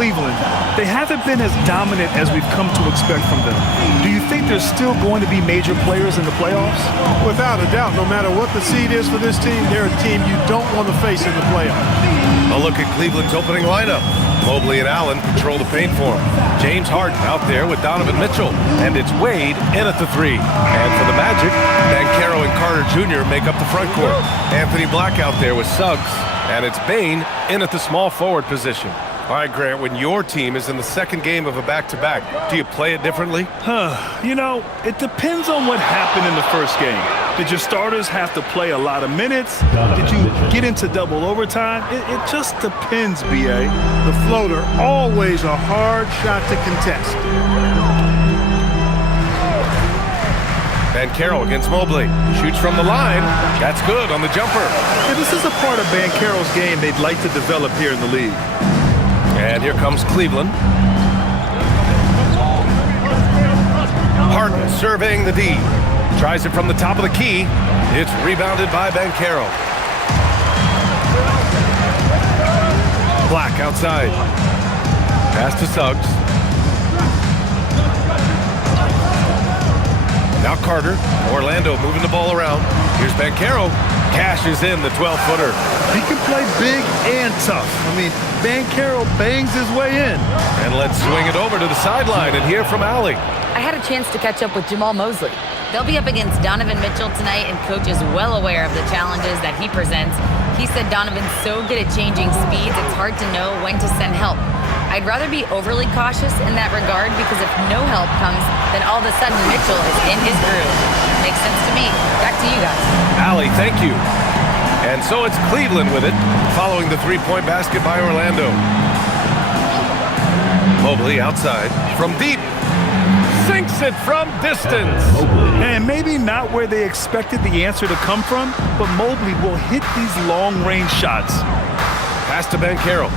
Cleveland, they haven't been as dominant as we've come to expect from them. Do you think they're still going to be major players in the playoffs? Without a doubt, no matter what the seed is for this team, they're a team you don't want to face in the playoffs. A look at Cleveland's opening lineup. Mobley and Allen control the paint for him. James Harden out there with Donovan Mitchell. And it's Wade in at the 3. And for the Magic, Banchero and Carter Jr. make up the front court. Anthony Black out there with Suggs. And it's Bane in at the small forward position. All right, Grant, when your team is in the second game of a back-to-back, do you play it differently? You know, it depends on what happened in the first game. Did your starters have to play a lot of minutes? Did you get into double overtime? It just depends, B.A. The floater, always a hard shot to contest. Banchero against Mobley. Shoots from the line. That's good on the jumper. Yeah, this is a part of Banchero's game they'd like to develop here in the league. And here comes Cleveland. Harden surveying the D. Tries it from the top of the key. It's rebounded by Banchero. Black outside. Pass to Suggs. Now Carter. Orlando moving the ball around. Here's Banchero. Cashes in the 12-footer. He can play big and tough. I mean, Banchero bangs his way in. And let's swing it over to the sideline and hear from Allie. I had a chance to catch up with Jamal Mosley. They'll be up against Donovan Mitchell tonight, and Coach is well aware of the challenges that he presents. He said Donovan's so good at changing speeds, it's hard to know when to send help. I'd rather be overly cautious in that regard, because if no help comes, then all of a sudden Mitchell is in his groove. Makes sense to me. Back to you guys. Allie, thank you. And so it's Cleveland with it, following the three-point basket by Orlando. Mobley outside from deep. Sinks it from distance. And maybe not where they expected the answer to come from, but Mobley will hit these long-range shots. Pass to Banchero.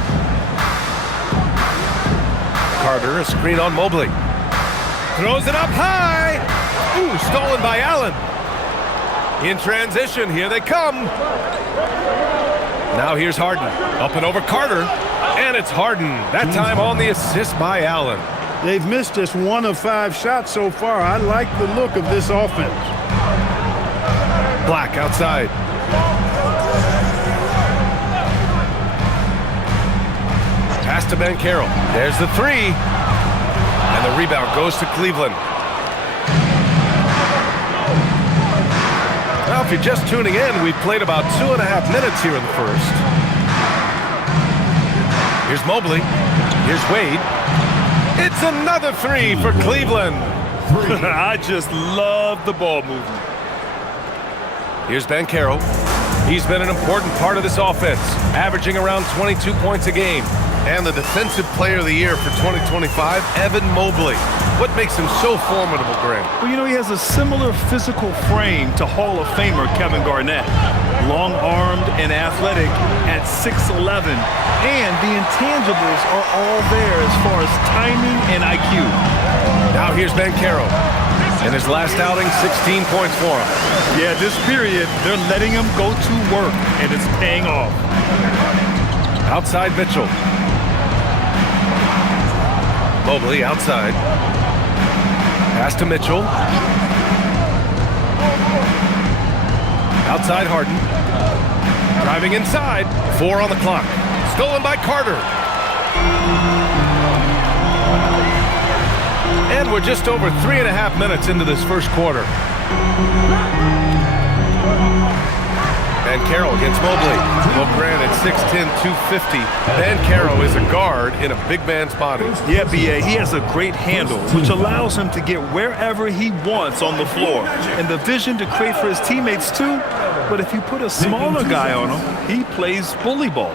Carter, a screen on Mobley. Throws it up high. Ooh, stolen by Allen. In transition, here they come. Now here's Harden. Up and over Carter. And it's Harden. That time on the assist by Allen. They've missed just 1 of 5 shots so far. I like the look of this offense. Black outside. Pass to Banchero. There's the 3. And the rebound goes to Cleveland. Now, if you're just tuning in, we've played about 2.5 minutes here in the first. Here's Mobley. Here's Wade. It's another 3 for Cleveland. I just love the ball movement. Here's Banchero. He's been an important part of this offense, averaging around 22 points a game. And the Defensive Player of the Year for 2025, Evan Mobley. What makes him so formidable, Grant? Well, you know, he has a similar physical frame to Hall of Famer Kevin Garnett. Long-armed and athletic at 6'11". And the intangibles are all there as far as timing and IQ. Now here's Banchero. In his last outing, 16 points for him. Yeah, this period, they're letting him go to work, and it's paying off. Outside Mitchell. Mobley outside. Pass to Mitchell. Outside Harden. Driving inside. 4 on the clock. Stolen by Carter. And we're just over 3.5 minutes into this first quarter. Banchero against Mobley. Well, granted, 6'10", 250. Banchero is a guard in a big man's body. Yeah, B.A., he has a great handle, which allows him to get wherever he wants on the floor. And the vision to create for his teammates, too. But if you put a smaller guy on him, he plays bully ball.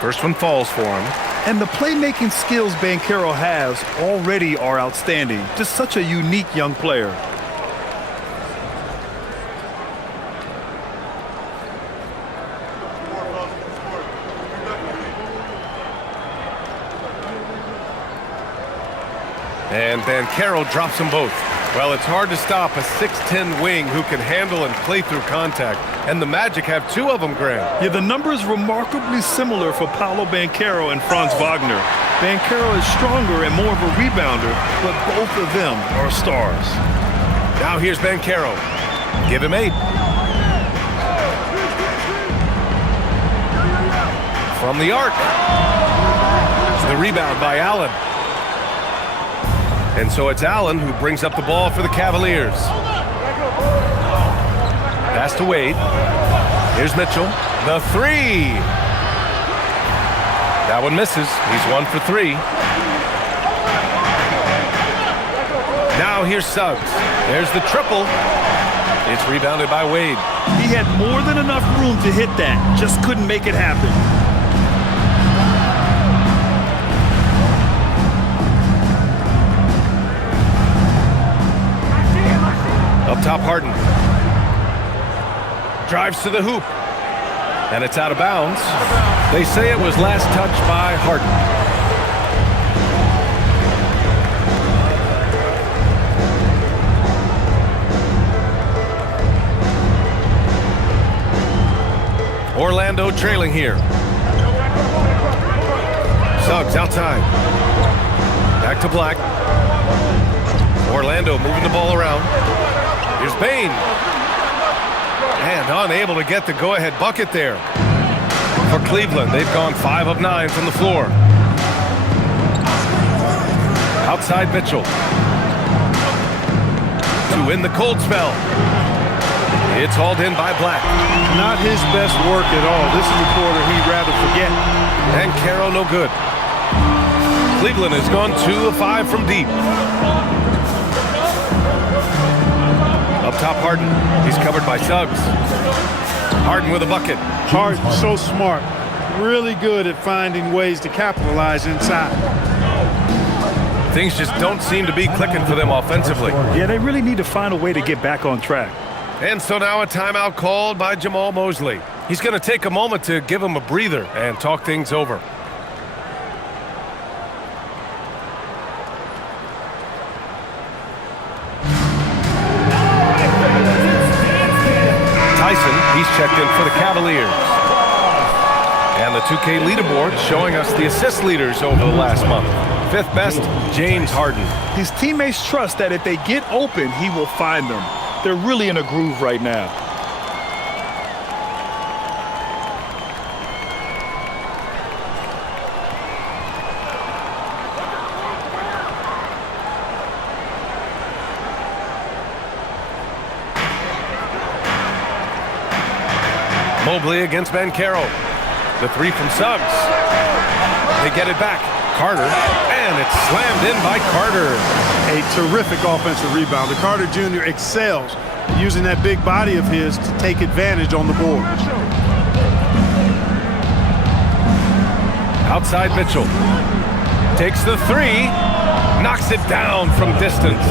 First one falls for him. And the playmaking skills Banchero has already are outstanding. Just such a unique young player. And Banchero drops them both. Well, it's hard to stop a 6'10" wing who can handle and play through contact. And the Magic have 2 of them, Graham. Yeah, the numbers remarkably similar for Paolo Banchero and Franz Wagner. Banchero is stronger and more of a rebounder, but both of them are stars. Now here's Banchero. Give him 8. From the arc. The rebound by Allen. And so it's Allen who brings up the ball for the Cavaliers. Pass to Wade. Here's Mitchell. The 3. That one misses. He's 1 for 3. Now here's Suggs. There's the triple. It's rebounded by Wade. He had more than enough room to hit that. Just couldn't make it happen. Up top, Harden. Drives to the hoop. And it's out of bounds. They say it was last touched by Harden. Orlando trailing here. Suggs outside. Back to Black. Orlando moving the ball around. Here's Bane. And unable to get the go-ahead bucket there. For Cleveland, they've gone 5 of 9 from the floor. Outside Mitchell. To win the cold spell. It's hauled in by Black. Not his best work at all. This is a quarter he'd rather forget. And Carroll no good. Cleveland has gone 2 of 5 from deep. Up top, Harden. He's covered by Suggs. Harden with a bucket. Harden, so smart. Really good at finding ways to capitalize inside. Things just don't seem to be clicking for them offensively. Yeah, they really need to find a way to get back on track. And so now a timeout called by Jamal Mosley. He's going to take a moment to give him a breather and talk things over. He's checked in for the Cavaliers. And the 2K leaderboard showing us the assist leaders over the last month. 5th best, James Harden. His teammates trust that if they get open, he will find them. They're really in a groove right now. Mobley against Banchero. The 3 from Suggs. They get it back. Carter. And it's slammed in by Carter. A terrific offensive rebounder. Carter Jr. excels using that big body of his to take advantage on the board. Outside Mitchell. Takes the 3. Knocks it down from distance.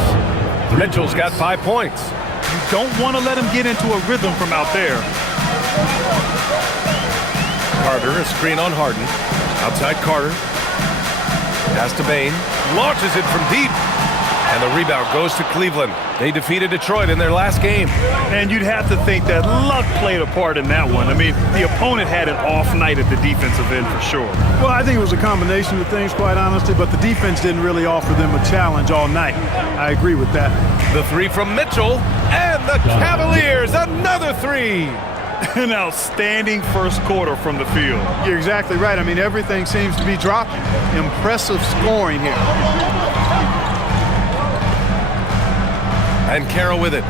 Mitchell's got 5 points. You don't want to let him get into a rhythm from out there. Carter, a screen on Harden. Outside Carter. Pass to Bane. Launches it from deep. And the rebound goes to Cleveland. They defeated Detroit in their last game. And you'd have to think that luck played a part in that one. I mean, the opponent had an off night at the defensive end for sure. Well, I think it was a combination of things, quite honestly, but the defense didn't really offer them a challenge all night. I agree with that. The 3 from Mitchell. And the Cavaliers, another 3. An outstanding first quarter from the field. You're exactly right. I mean, everything seems to be dropping. Impressive scoring here. And Carroll with it.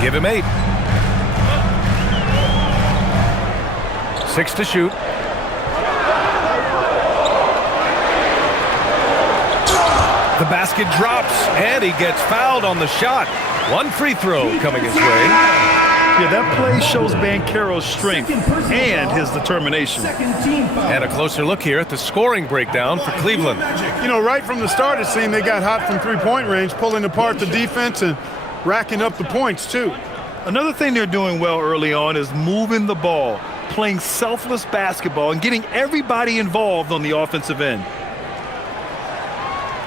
Give him 8. 6 to shoot. The basket drops, and he gets fouled on the shot. 1 free throw coming his way. Yeah, that play shows Banchero's strength and his determination. And a closer look here at the scoring breakdown for Cleveland. You know, right from the start, it seemed they got hot from three-point range, pulling apart the defense and racking up the points, too. Another thing they're doing well early on is moving the ball, playing selfless basketball, and getting everybody involved on the offensive end.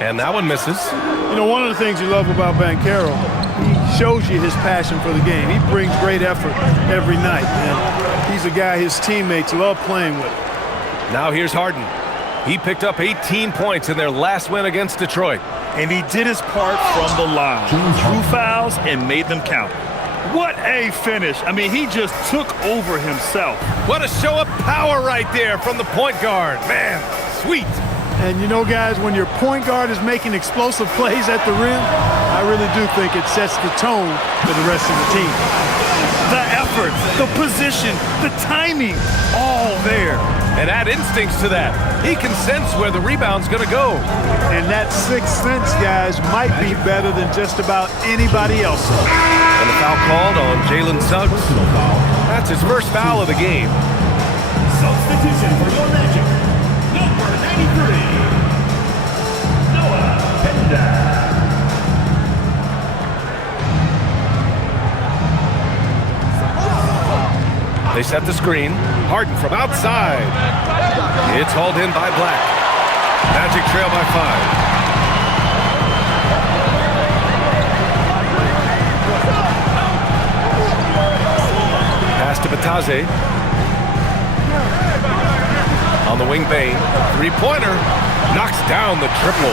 And that one misses. You know, one of the things you love about Banchero, he shows you his passion for the game. He brings great effort every night, and he's a guy his teammates love playing with. Now here's Harden. He picked up 18 points in their last win against Detroit. And he did his part from the line. Drew fouls and made them count. What a finish. I mean, he just took over himself. What a show of power right there from the point guard. Man, sweet. And you know, guys, when your point guard is making explosive plays at the rim, I really do think it sets the tone for the rest of the team. The effort, the position, the timing, all there. And add instincts to that. He can sense where the rebound's going to go. And that sixth sense, guys, might be better than just about anybody else. And the foul called on Jalen Suggs. That's his first foul of the game. Substitution for your Magic, number 93, Noah Penda. They set the screen. Harden from outside. It's hauled in by Black. Magic trail by 5. Pass to Batase. On the wing, Bane. Three-pointer. Knocks down the triple.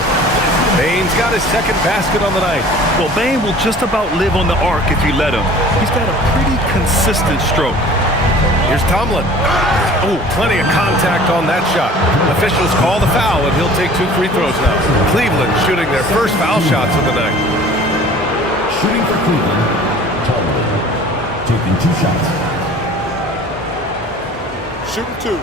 Bane's got his second basket on the night. Well, Bane will just about live on the arc if you let him. He's got a pretty consistent stroke. Here's Tomlin. Oh, plenty of contact on that shot. Officials call the foul, and he'll take 2 free throws now. Cleveland shooting their first foul shots of the night. Shooting for Cleveland, Tomlin, taking 2 shots. Shooting 2.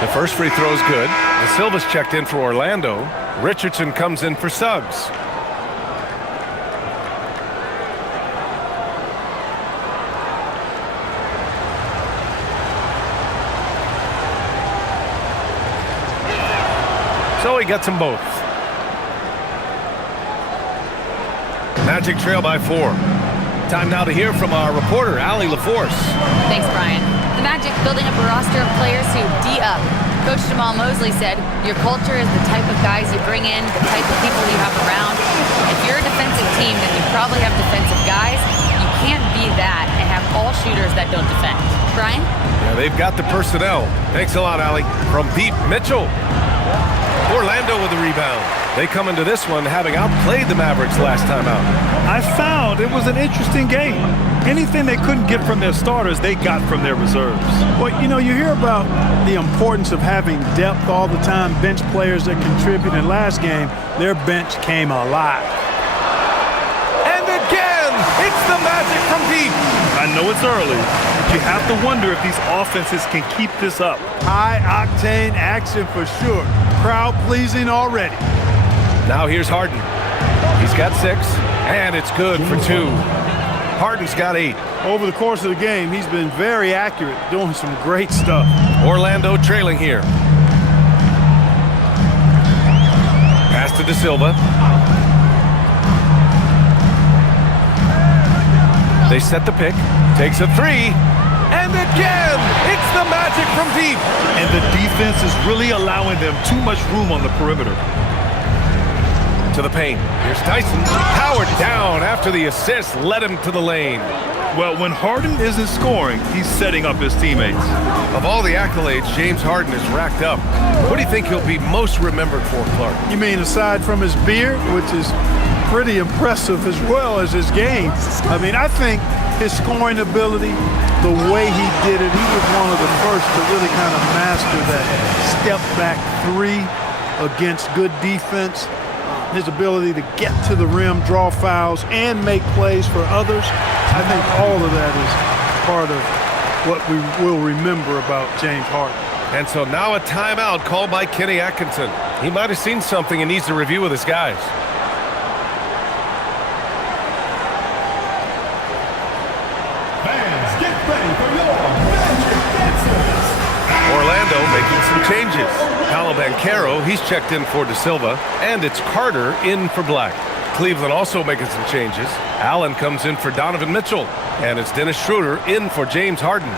The first free throw is good. De Silva's checked in for Orlando. Richardson comes in for Suggs. So he gets them both. Magic trail by 4. Time now to hear from our reporter, Allie LaForce. Thanks, Brian. The Magic building up a roster of players who D up. Coach Jamal Mosley said, your culture is the type of guys you bring in, the type of people you have around. If you're a defensive team, then you probably have defensive guys. You can't be that and have all shooters that don't defend. Brian? Yeah, they've got the personnel. Thanks a lot, Allie. From deep, Mitchell. Orlando with the rebound. They come into this one having outplayed the Mavericks last time out. I found it was an interesting game. Anything they couldn't get from their starters, they got from their reserves. Well, you know, you hear about the importance of having depth all the time, bench players that contribute. In last game, their bench came alive. And again, it's the Magic from deep. I know it's early, but you have to wonder if these offenses can keep this up. High-octane action for sure. Crowd-pleasing already. Now here's Harden. He's got 6, and it's good for 2. Harden's got 8. Over the course of the game, he's been very accurate, doing some great stuff. Orlando trailing here. Pass to De Silva. They set the pick. Takes a 3. And again, it's the Magic from deep. And the defense is really allowing them too much room on the perimeter. To the paint. Here's Tyson. Powered down after the assist led him to the lane. Well, when Harden isn't scoring, he's setting up his teammates. Of all the accolades James Harden has racked up, what do you think he'll be most remembered for, Clark? You mean aside from his beard, which is pretty impressive, as well as his game? I mean, I think his scoring ability, the way he did it, he was one of the first to really kind of master that step-back 3 against good defense. His ability to get to the rim, draw fouls, and make plays for others. I think all of that is part of what we will remember about James Harden. And so now a timeout called by Kenny Atkinson. He might have seen something and needs to review with his guys. Fans, get ready for your Magic Dancers. Orlando making some changes. Paolo Banchero, he's checked in for De Silva, and it's Carter in for Black. Cleveland also making some changes. Allen comes in for Donovan Mitchell. And it's Dennis Schroeder in for James Harden.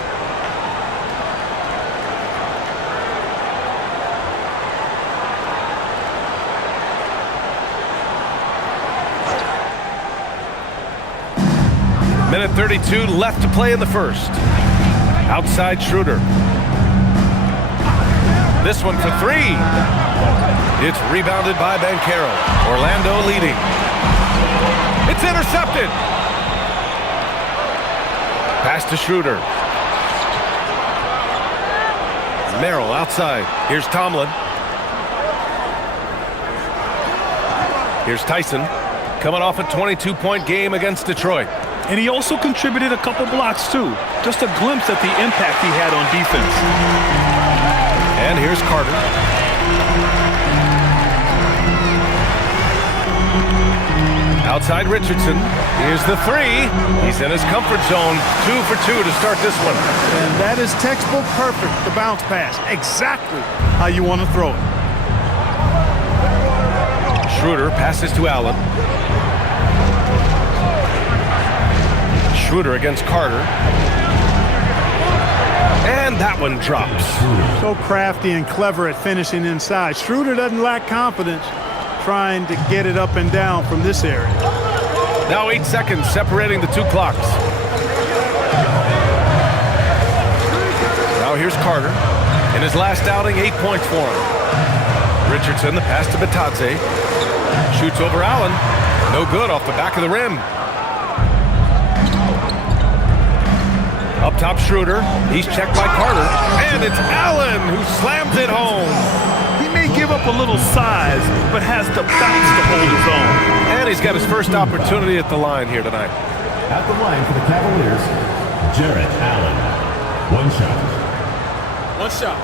Minute 32 left to play in the first. Outside Schroeder. This one for three. It's rebounded by Banchero. Orlando leading. It's intercepted. Pass to Schroeder. Merrill outside. Here's Tomlin. Here's Tyson. Coming off a 22-point game against Detroit. And he also contributed a couple blocks, too. Just a glimpse at the impact he had on defense. And here's Carter. Outside Richardson. Here's the three. He's in his comfort zone. 2 for 2 to start this one. And that is textbook perfect, the bounce pass. Exactly how you want to throw it. Schroeder passes to Allen. Schroeder against Carter. And that one drops. So crafty and clever at finishing inside. Schroeder doesn't lack confidence trying to get it up and down from this area. Now 8 seconds separating the two clocks. Now here's Carter. In his last outing, 8 points for him. Richardson, the pass to Batadze. Shoots over Allen. No good off the back of the rim. Up top, Schroeder. He's checked by Carter. And it's Allen who slams it home. He may give up a little size, but has the bounce to hold his own. And he's got his first opportunity at the line here tonight. At the line for the Cavaliers, Jarrett Allen. One shot. One shot.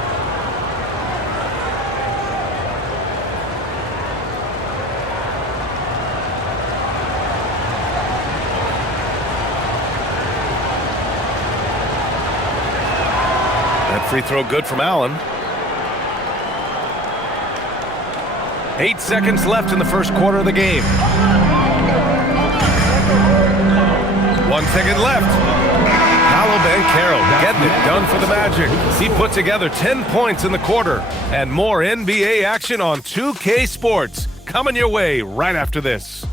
That free throw good from Allen. 8 seconds left in the first quarter of the game. 1 second left. Paolo Banchero getting it done for the Magic. He put together 10 points in the quarter. And more NBA action on 2K Sports coming your way right after this.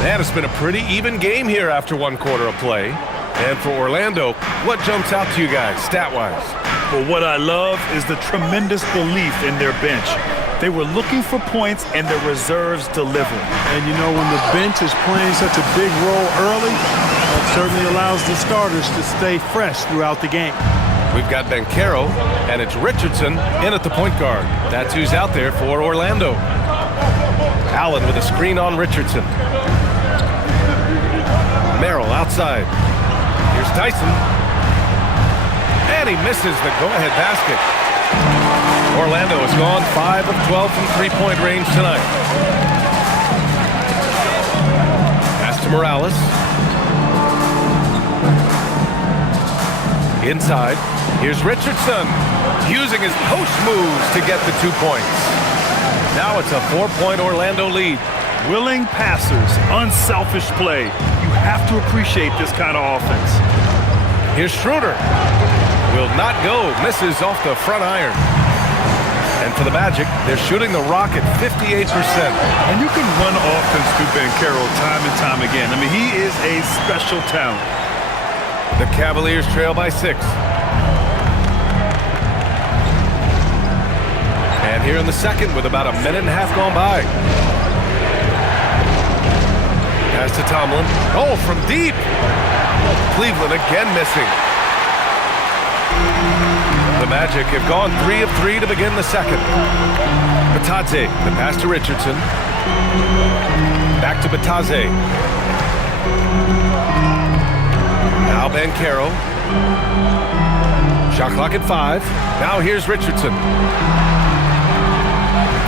And it's been a pretty even game here after 1 quarter of play. And for Orlando, what jumps out to you guys, stat-wise? But what I love is the tremendous belief in their bench. They were looking for points, and their reserves delivered. And you know, when the bench is playing such a big role early, that certainly allows the starters to stay fresh throughout the game. We've got Banchero, and it's Richardson in at the point guard. That's who's out there for Orlando. Allen with a screen on Richardson. Merrill outside. Here's Tyson. And he misses the go-ahead basket. Orlando has gone 5 of 12 from three-point range tonight. Pass to Morales. Inside. Here's Richardson using his post moves to get the 2 points. Now it's a 4-point Orlando lead. Willing passers, unselfish play. You have to appreciate this kind of offense. Here's Schroeder. Will not go. Misses off the front iron. And for the Magic, they're shooting the rock at 58%. And you can run offense through Banchero time and time again. I mean, he is a special talent. The Cavaliers trail by 6. And here in the second with about a minute and a half gone by. Pass to Tomlin. Oh, from deep. Cleveland again missing. The Magic have gone 3 of 3 to begin the second. Batadze, the pass to Richardson. Back to Batadze. Now Banchero. Shot clock at 5. Now here's Richardson.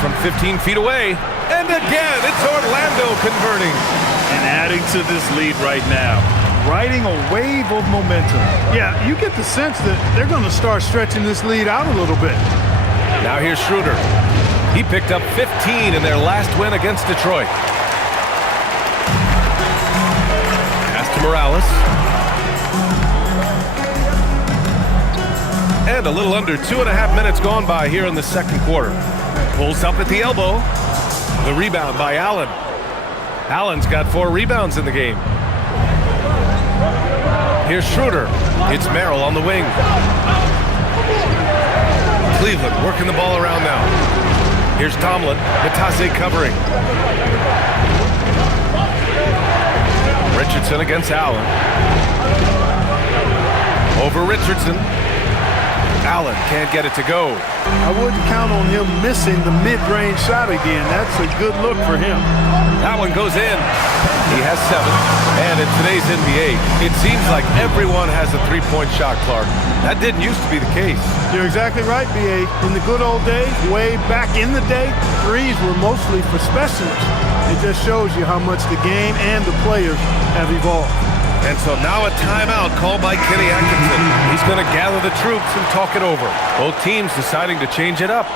From 15 feet away. And again, it's Orlando converting. And adding to this lead right now, riding a wave of momentum. Yeah, you get the sense that they're going to start stretching this lead out a little bit. Now here's Schroeder. He picked up 15 in their last win against Detroit. Pass to Morales. And a little under 2.5 minutes gone by here in the second quarter. Pulls up at the elbow. The rebound by Allen. Allen's got 4 rebounds in the game. Here's Schroeder. It's Merrill on the wing. Cleveland working the ball around now. Here's Tomlin. Matase covering. Richardson against Allen. Over Richardson. Allen can't get it to go. I wouldn't count on him missing the mid-range shot again. That's a good look for him. That one goes in. He has 7. And in today's NBA, it seems like everyone has a three-point shot, Clark. That didn't used to be the case. You're exactly right, B.A. In the good old days, way back in the day, threes were mostly for specialists. It just shows you how much the game and the players have evolved. And so now a timeout called by Kenny Atkinson. He's going to gather the troops and talk it over. Both teams deciding to change it up.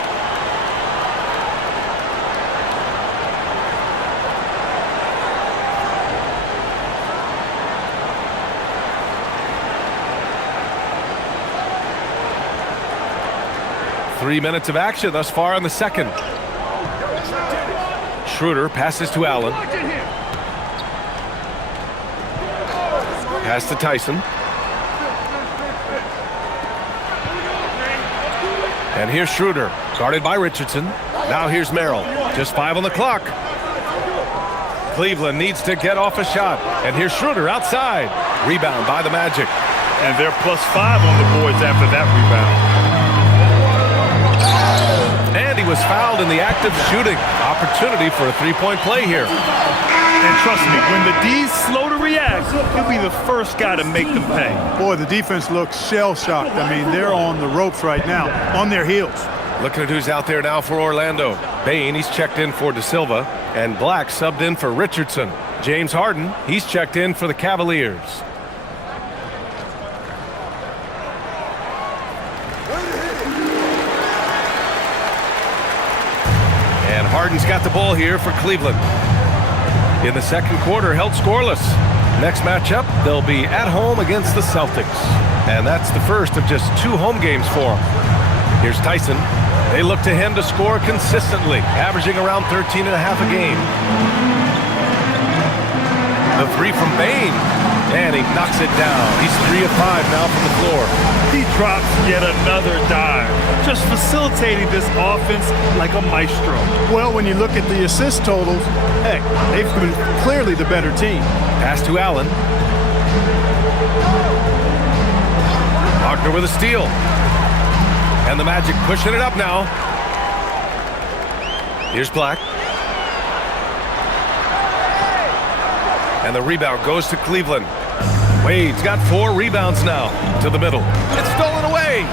Three minutes of action thus far in the second. Schroeder passes to Allen. Pass to Tyson. And here's Schroeder, guarded by Richardson. Now here's Merrill. Just 5 on the clock. Cleveland needs to get off a shot. And here's Schroeder outside. Rebound by the Magic. And they're +5 on the boards after that rebound. And he was fouled in the act of shooting. Opportunity for a three-point play here. And trust me, when the D's slow to react, he'll be the first guy to make them pay. Boy, the defense looks shell-shocked. I mean, they're on the ropes right now, on their heels. Looking at who's out there now for Orlando. Bain, he's checked in for De Silva. And Black subbed in for Richardson. James Harden, he's checked in for the Cavaliers. And Harden's got the ball here for Cleveland. In the second quarter, held scoreless. Next matchup, they'll be at home against the Celtics. And that's the first of just 2 home games for them. Here's Tyson. They look to him to score consistently, averaging around 13.5 a game. The 3 from Bain. And he knocks it down. He's 3 of 5 now from the floor. He drops yet another dime, just facilitating this offense like a maestro. Well, when you look at the assist totals, heck, they've been clearly the better team. Pass to Allen. Wagner with a steal. And the Magic pushing it up now. Here's Black. And the rebound goes to Cleveland. Wade's got 4 rebounds now. To the middle. It's stolen away.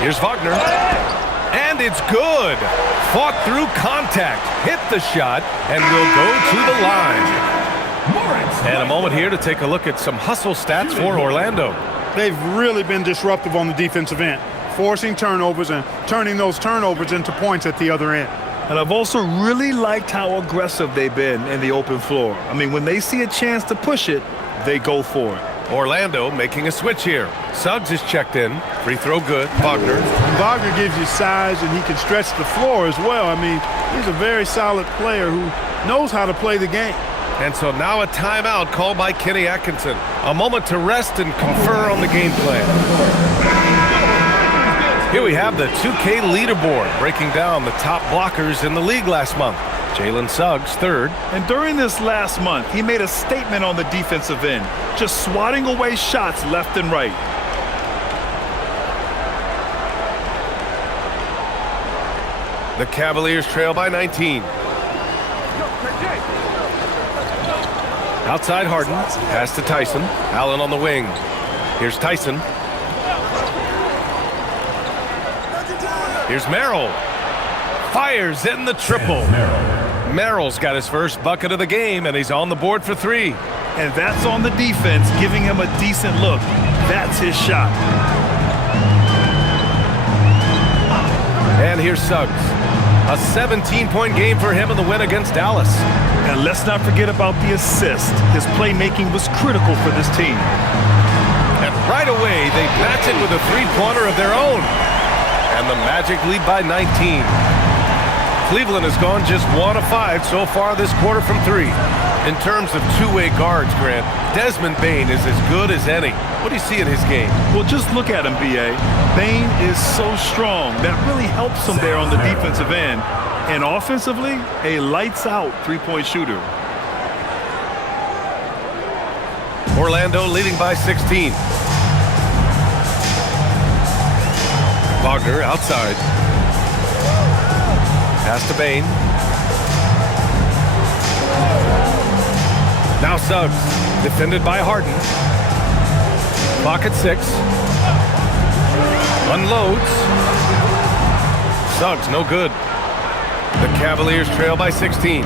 Here's Wagner. And it's good. Fought through contact. Hit the shot. And will go to the line. And a moment here to take a look at some hustle stats for Orlando. They've really been disruptive on the defensive end, forcing turnovers and turning those turnovers into points at the other end. And I've also really liked how aggressive they've been in the open floor. I mean, when they see a chance to push it, they go for it. Orlando making a switch here. Suggs is checked in. Free throw good. Wagner. And Wagner gives you size, and he can stretch the floor as well. I mean, he's a very solid player who knows how to play the game. And so now a timeout called by Kenny Atkinson. A moment to rest and confer on the game plan. Here we have the 2K leaderboard breaking down the top blockers in the league last month. Jalen Suggs, 3rd. And during this last month, he made a statement on the defensive end, just swatting away shots left and right. The Cavaliers trail by 19. Outside Harden, pass to Tyson. Allen on the wing. Here's Tyson. Here's Merrill. Fires in the triple. Merrill's got his first bucket of the game, and he's on the board for 3. And that's on the defense, giving him a decent look. That's his shot. And here's Suggs. A 17-point game for him in the win against Dallas. And let's not forget about the assist. His playmaking was critical for this team. And right away, they match it with a three-pointer of their own. And the Magic lead by 19. Cleveland has gone just 1 of 5 so far this quarter from 3. In terms of two-way guards, Grant, Desmond Bane is as good as any. What do you see in his game? Well, just look at him, B.A. Bane is so strong. That really helps him there on the defensive end. And offensively, a lights-out three-point shooter. Orlando leading by 16. Wagner outside. Pass to Bane. Now Suggs, defended by Harden. Clock at 6. Unloads. Suggs, no good. The Cavaliers trail by 16.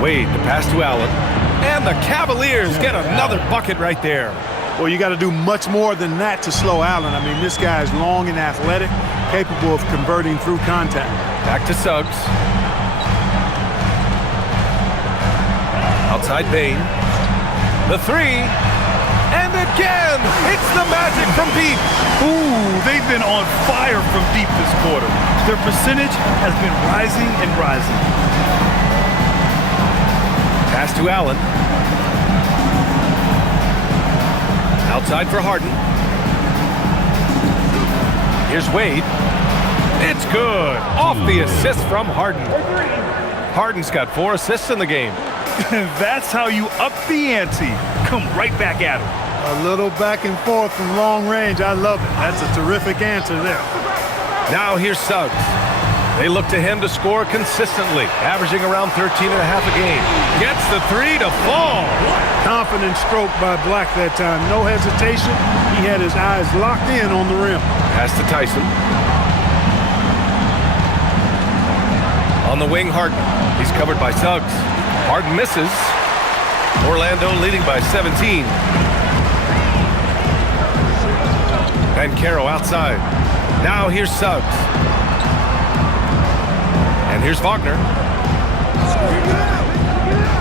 Wade, the pass to Allen. And the Cavaliers get another bucket right there. Well, you got to do much more than that to slow Allen. I mean, this guy is long and athletic, capable of converting through contact. Back to Suggs. Outside Bane. The 3. And again, it's the Magic from deep. Ooh, they've been on fire from deep this quarter. Their percentage has been rising and rising. Pass to Allen. Outside for Harden. Here's Wade. It's good. Off the assist from Harden. Harden's got 4 assists in the game. That's how you up the ante. Come right back at him. A little back and forth from long range. I love it. That's a terrific answer there. Now here's Suggs. They look to him to score consistently, averaging around 13.5 a game. Gets the 3 to fall. Confident stroke by Black that time. No hesitation. He had his eyes locked in on the rim. Pass to Tyson. On the wing, Harden. He's covered by Suggs. Harden misses. Orlando leading by 17. And Caro outside. Now here's Suggs. And here's Wagner.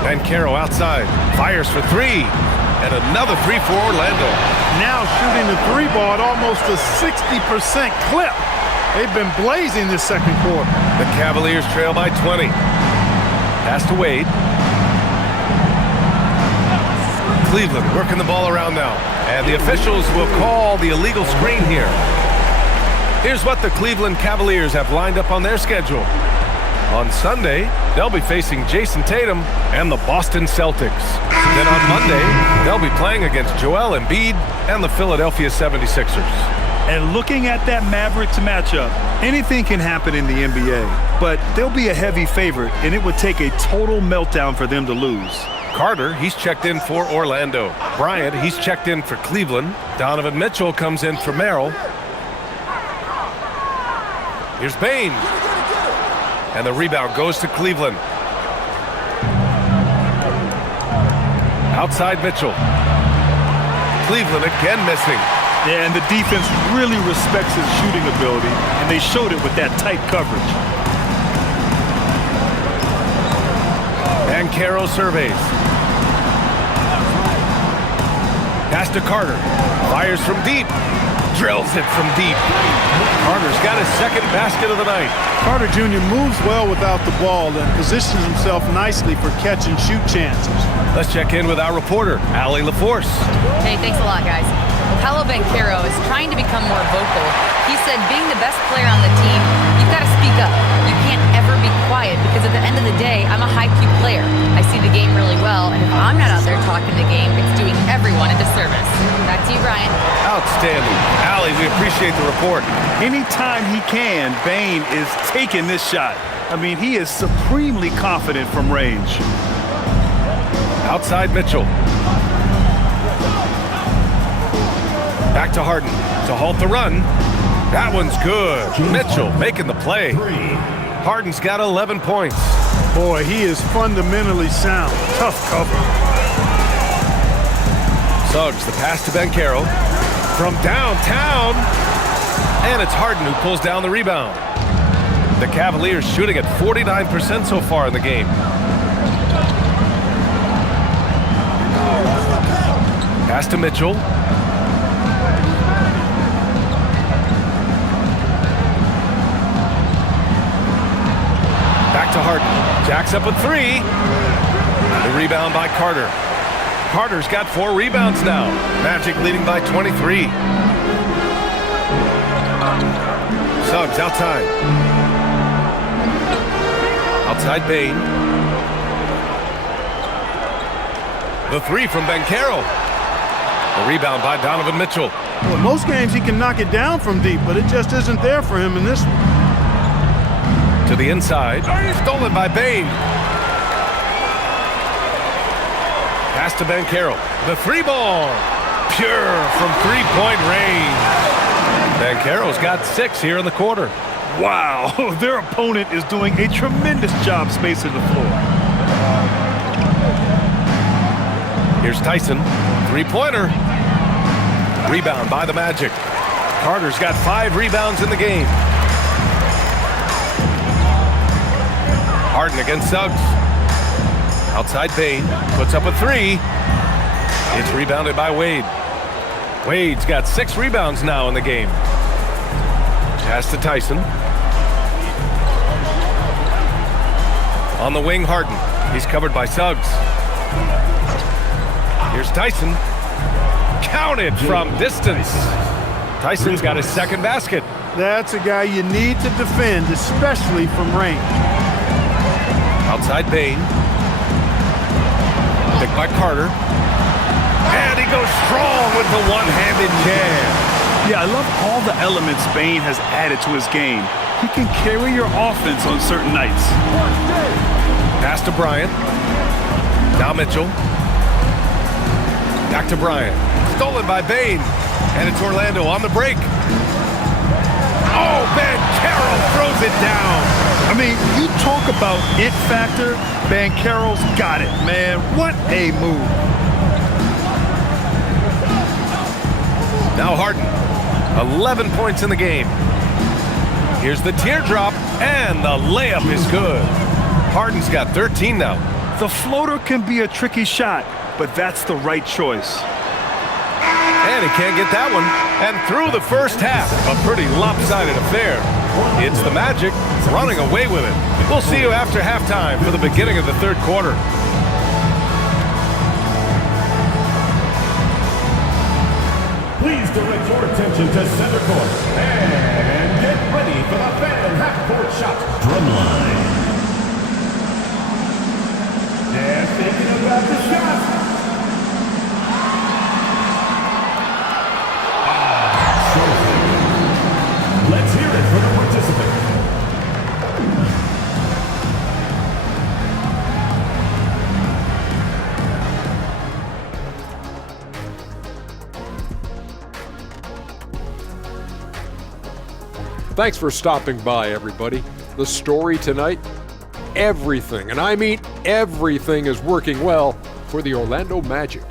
And Caro outside. Fires for 3. And another 3 for Orlando. Now shooting the 3 ball at almost a 60% clip. They've been blazing this second quarter. The Cavaliers trail by 20. Pass to Wade. Cleveland working the ball around now. And the officials will call the illegal screen here. Here's what the Cleveland Cavaliers have lined up on their schedule. On Sunday, they'll be facing Jason Tatum and the Boston Celtics. Then on Monday, they'll be playing against Joel Embiid and the Philadelphia 76ers. And looking at that Mavericks matchup, anything can happen in the NBA. But they'll be a heavy favorite, and it would take a total meltdown for them to lose. Carter, he's checked in for Orlando. Bryant, he's checked in for Cleveland. Donovan Mitchell comes in for Merrill. Here's Bane. And the rebound goes to Cleveland. Outside Mitchell. Cleveland again missing. Yeah, and the defense really respects his shooting ability, and they showed it with that tight coverage. And Caro surveys. Pass to Carter. Fires from deep. Drills it from deep. Carter's got his second basket of the night. Carter Jr. moves well without the ball and positions himself nicely for catch and shoot chances. Let's check in with our reporter, Allie LaForce. Hey, thanks a lot, guys. Paolo Banchero is trying to become more vocal. He said being the best player on the team, you've got to speak up. You can't ever be quiet because at the end of the day, I'm a high-Q player. I see the game really well, and if I'm not out there talking the game, it's doing everyone a disservice. Back to you, Brian. Outstanding. Allie, we appreciate the report. Anytime he can, Bane is taking this shot. I mean, he is supremely confident from range. Outside Mitchell. Back to Harden to halt the run. That one's good. Mitchell making the play. Harden's got 11 points. Boy, he is fundamentally sound. Tough cover. Suggs, the pass to Banchero. From downtown. And it's Harden who pulls down the rebound. The Cavaliers shooting at 49% so far in the game. Pass to Mitchell. Back to Harden. Jacks up a three. The rebound by Carter. Carter's got 4 rebounds now. Magic leading by 23. Suggs outside. Outside Bane. The three from Banchero. The rebound by Donovan Mitchell. Well, most games he can knock it down from deep, but it just isn't there for him in this one. To the inside. Stolen by Bane. Pass to Banchero. The three ball. Pure from three-point range. Banchero's got 6 here in the quarter. Wow, their opponent is doing a tremendous job spacing the floor. Here's Tyson. Three-pointer. Rebound by the Magic. Carter's got 5 rebounds in the game. Harden against Suggs. Outside Bane. Puts up a three. It's rebounded by Wade. Wade's got 6 rebounds now in the game. Pass to Tyson. On the wing, Harden. He's covered by Suggs. Here's Tyson. Counted from distance. Tyson's got his second basket. That's a guy you need to defend, especially from range. Outside Bane. Picked by Carter. And he goes strong with the one-handed jam. Yeah, I love all the elements Bane has added to his game. He can carry your offense on certain nights. Pass to Bryant. Now Mitchell. Back to Bryant. Stolen by Bane. And it's Orlando on the break. Oh, Banchero throws it down. I mean, you talk about it factor, Banchero's got it, man. What a move. Now Harden. 11 points in the game. Here's the teardrop, and the layup is good. Harden's got 13 now. The floater can be a tricky shot, but that's the right choice. And he can't get that one. And through the first half, a pretty lopsided affair. It's the Magic running away with it. We'll see you after halftime for the beginning of the third quarter. Please direct your attention to center court and get ready for the fan half-court shot. Drumline. They're thinking about the shot. Let's hear it for the participant. Thanks for stopping by, everybody. The story tonight, everything, and I mean everything, is working well for the Orlando Magic.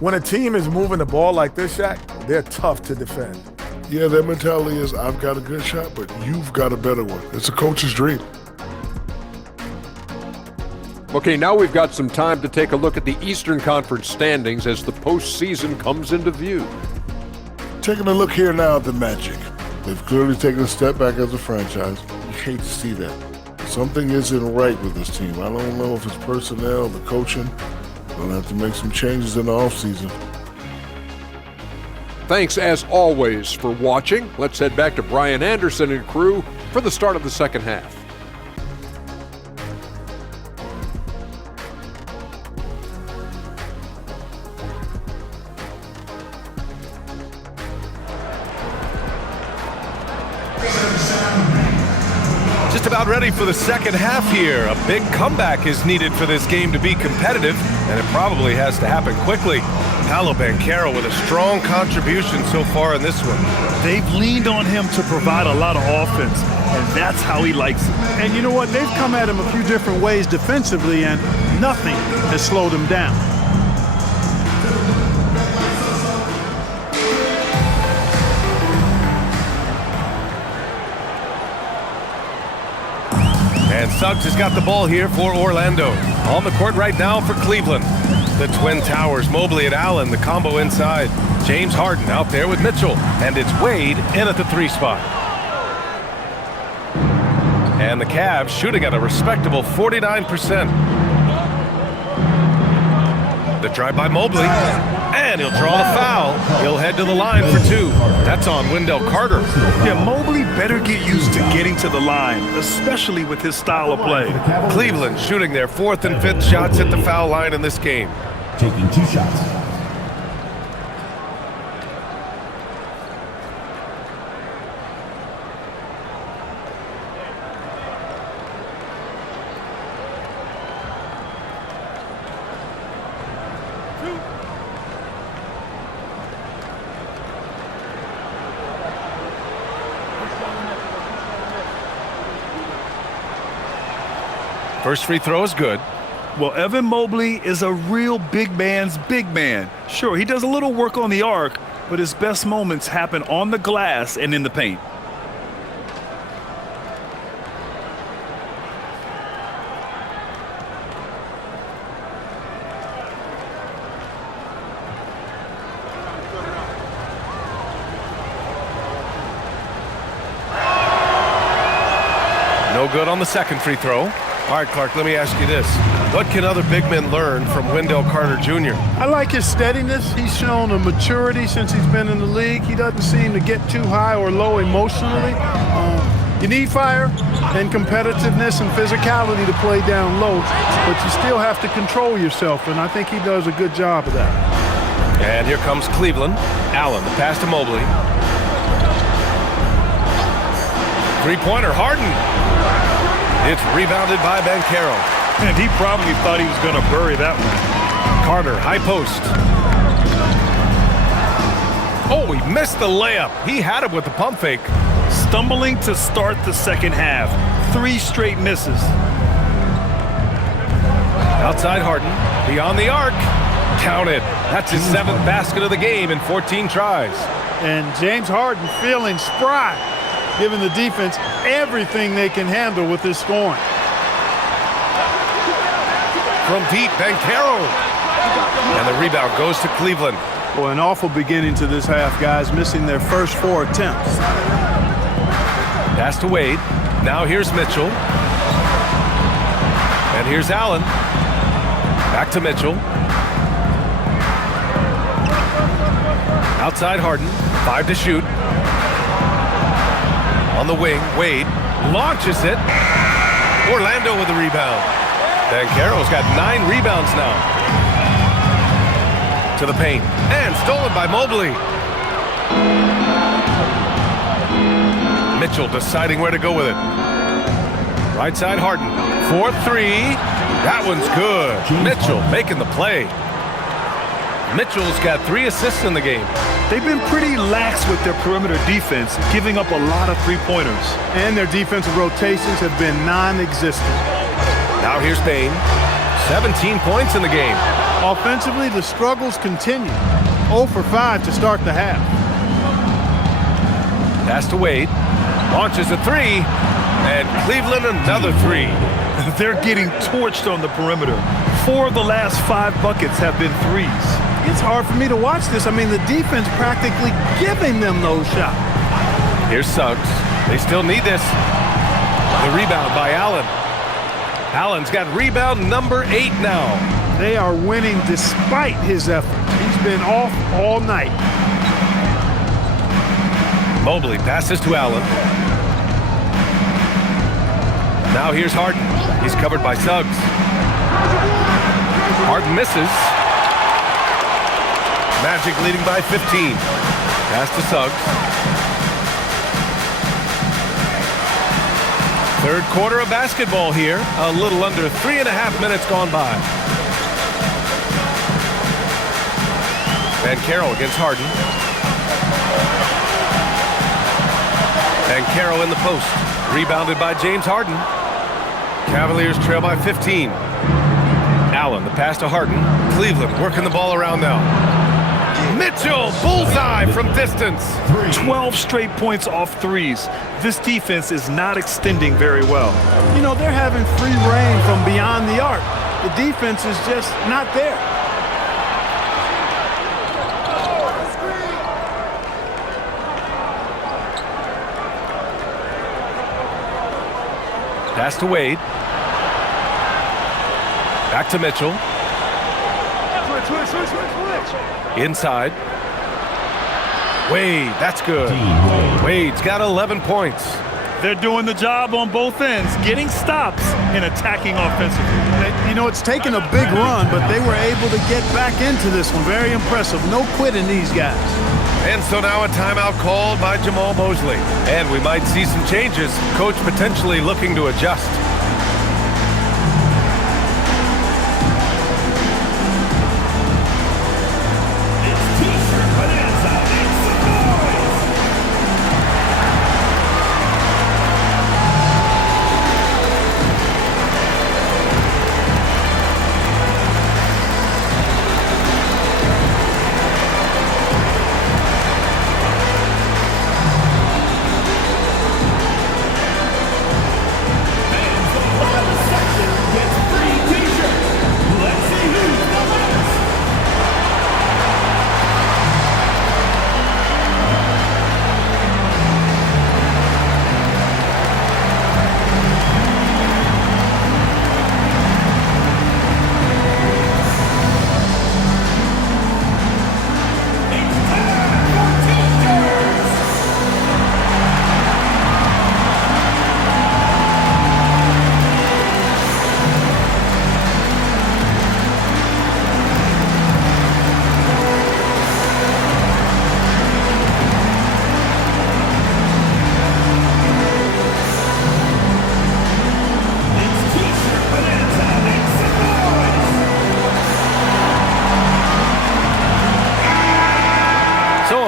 When a team is moving the ball like this, Shaq, they're tough to defend. Yeah, their mentality is, I've got a good shot, but you've got a better one. It's a coach's dream. Okay, now we've got some time to take a look at the Eastern Conference standings as the postseason comes into view. Taking a look here now at the Magic. They've clearly taken a step back as a franchise. You hate to see that. Something isn't right with this team. I don't know if it's personnel, the coaching. They'll have to make some changes in the offseason. Thanks, as always, for watching. Let's head back to Brian Anderson and crew for the start of the second half. Just about ready for the second half here. A big comeback is needed for this game to be competitive, and it probably has to happen quickly. Paolo Banchero with a strong contribution so far in this one. They've leaned on him to provide a lot of offense. and that's how he likes it. And you know what? They've come at him a few different ways defensively, and nothing has slowed him down. And Suggs has got the ball here for Orlando. On the court right now for Cleveland. The Twin Towers, Mobley and Allen, the combo inside. James Harden out there with Mitchell. And it's Wade in at the 3 spot. And the Cavs shooting at a respectable 49%. The drive by Mobley. And he'll draw the foul. He'll head to the line for 2. That's on Wendell Carter. Yeah, Mobley better get used to getting to the line, especially with his style of play. Cleveland shooting their 4th and 5th shots at the foul line in this game. Taking 2 shots. First free throw is good. Well, Evan Mobley is a real big man's big man. Sure, he does a little work on the arc, but his best moments happen on the glass and in the paint. No good on the second free throw. All right, Clark, let me ask you this. What can other big men learn from Wendell Carter Jr.? I like his steadiness. He's shown a maturity since he's been in the league. He doesn't seem to get too high or low emotionally. You need fire and competitiveness and physicality to play down low, but you still have to control yourself, and I think he does a good job of that. And here comes Cleveland. Allen, the pass to Mobley. Three-pointer, Harden. It's rebounded by Banchero. And he probably thought he was going to bury that one. Carter, high post. Oh, he missed the layup. He had it with the pump fake. Stumbling to start the second half. 3 straight misses. Outside Harden, beyond the arc. Counted. That's his 7th basket of the game in 14 tries. And James Harden feeling spry, giving the defense everything they can handle with his scoring. From deep, Banchero. And the rebound goes to Cleveland. Boy, an awful beginning to this half, guys, missing their first 4 attempts. Pass to Wade. Now here's Mitchell. And here's Allen. Back to Mitchell. Outside Harden. 5 to shoot. On the wing, Wade launches it. Orlando with the rebound. Banchero's got 9 rebounds now. To the paint. And stolen by Mobley. Mitchell deciding where to go with it. Right side Harden. 4-3. That one's good. Mitchell making the play. Mitchell's got 3 assists in the game. They've been pretty lax with their perimeter defense, giving up a lot of 3-pointers. And their defensive rotations have been non-existent. Now here's Payne. 17 points in the game. Offensively, the struggles continue. 0 for 5 to start the half. Pass to Wade. Launches a 3. And Cleveland another 3. They're getting torched on the perimeter. 4 of the last 5 buckets have been 3s. It's hard for me to watch this. I mean, the defense practically giving them those shots. Here's Suggs. They still need this. The rebound by Allen. Allen's got rebound number 8 now. They are winning despite his efforts. He's been off all night. Mobley passes to Allen. Now here's Harden. He's covered by Suggs. Harden misses. Magic leading by 15. Pass to Suggs. Third quarter of basketball here. A little under 3.5 minutes gone by. Banchero against Harden. Banchero in the post. Rebounded by James Harden. Cavaliers trail by 15. Allen, the pass to Harden. Cleveland working the ball around now. Mitchell, bullseye from distance. 12 straight points off threes. This defense is not extending very well. You know, they're having free reign from beyond the arc. The defense is just not there. Pass to Wade. Back to Mitchell. Inside. Wade, that's good. Wade's got 11 points. They're doing the job on both ends, getting stops and attacking offensively. You know, it's taken a big run, but they were able to get back into this one. Very impressive. No quitting these guys. And so now a timeout called by Jamal Mosley. And we might see some changes. Coach potentially looking to adjust.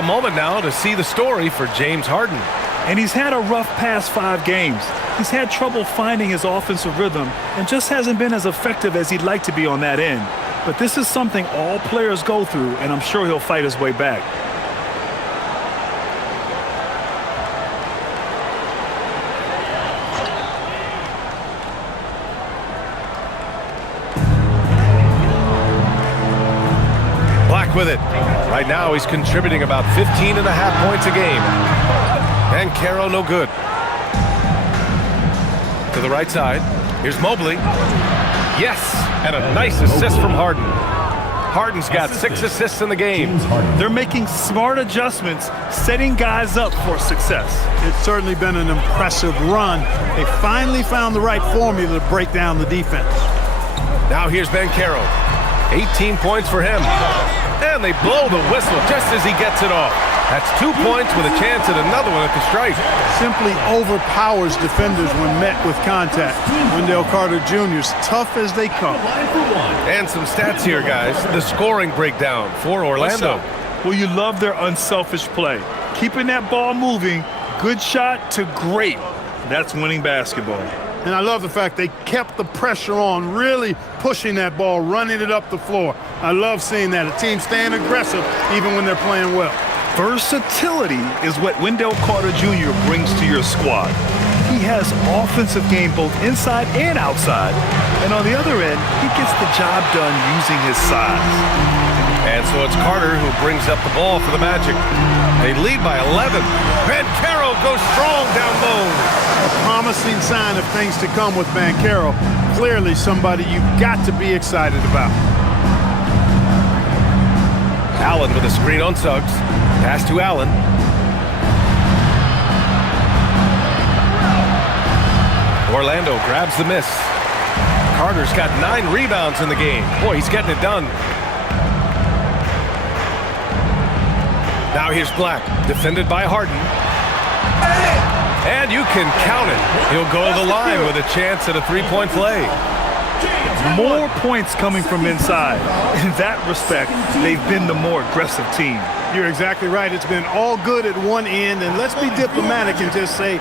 Moment now to see the story for James Harden. And he's had a rough past 5 games. He's had trouble finding his offensive rhythm and just hasn't been as effective as he'd like to be on that end. But this is something all players go through, and I'm sure he'll fight his way back. Black with it. Right now he's contributing about 15.5 points a game. And Caro no good. To the right side. Here's Mobley. Yes, and a nice assist from Harden. Harden's got 6 assists in the game. They're making smart adjustments, setting guys up for success. It's certainly been an impressive run. They finally found the right formula to break down the defense. Now here's Caro. 18 points for him. And they blow the whistle just as he gets it off. That's 2 points with a chance at another one at the stripe. Simply overpowers defenders when met with contact. Wendell Carter Jr.'s tough as they come. And some stats here, guys. The scoring breakdown for Orlando. Well, you love their unselfish play. Keeping that ball moving, good shot to great. That's winning basketball. And I love the fact they kept the pressure on, really pushing that ball, running it up the floor. I love seeing that. A team staying aggressive even when they're playing well. Versatility is what Wendell Carter Jr. brings to your squad. He has offensive game both inside and outside. And on the other end, he gets the job done using his size. And so it's Carter who brings up the ball for the Magic. They lead by 11. Caro goes strong down low. A promising sign of things to come with Caro. Clearly somebody you've got to be excited about. Allen with a screen on Suggs. Pass to Allen. Orlando grabs the miss. Carter's got 9 rebounds in the game. Boy, he's getting it done. Now here's Black, defended by Harden. And you can count it. He'll go to the line with a chance at a 3-point play. More points coming from inside. In that respect, they've been the more aggressive team. You're exactly right. It's been all good at one end, and let's be diplomatic and just say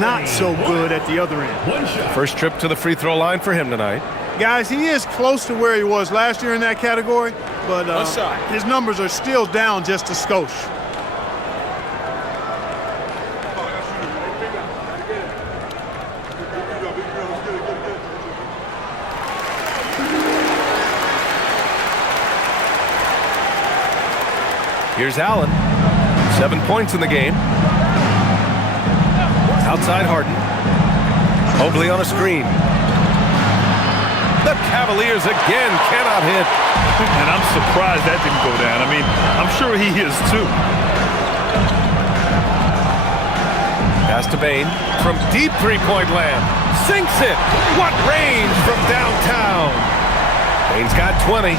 not so good at the other end. First trip to the free throw line for him tonight. Guys, he is close to where he was last year in that category, but his numbers are still down just a skosh. Here's Allen. 7 points in the game. Outside Harden. Mobley on a screen. The Cavaliers again cannot hit. And I'm surprised that didn't go down. I mean, I'm sure he is too. Pass to Bane from deep three-point land. Sinks it. What range from downtown. Bane's got 20.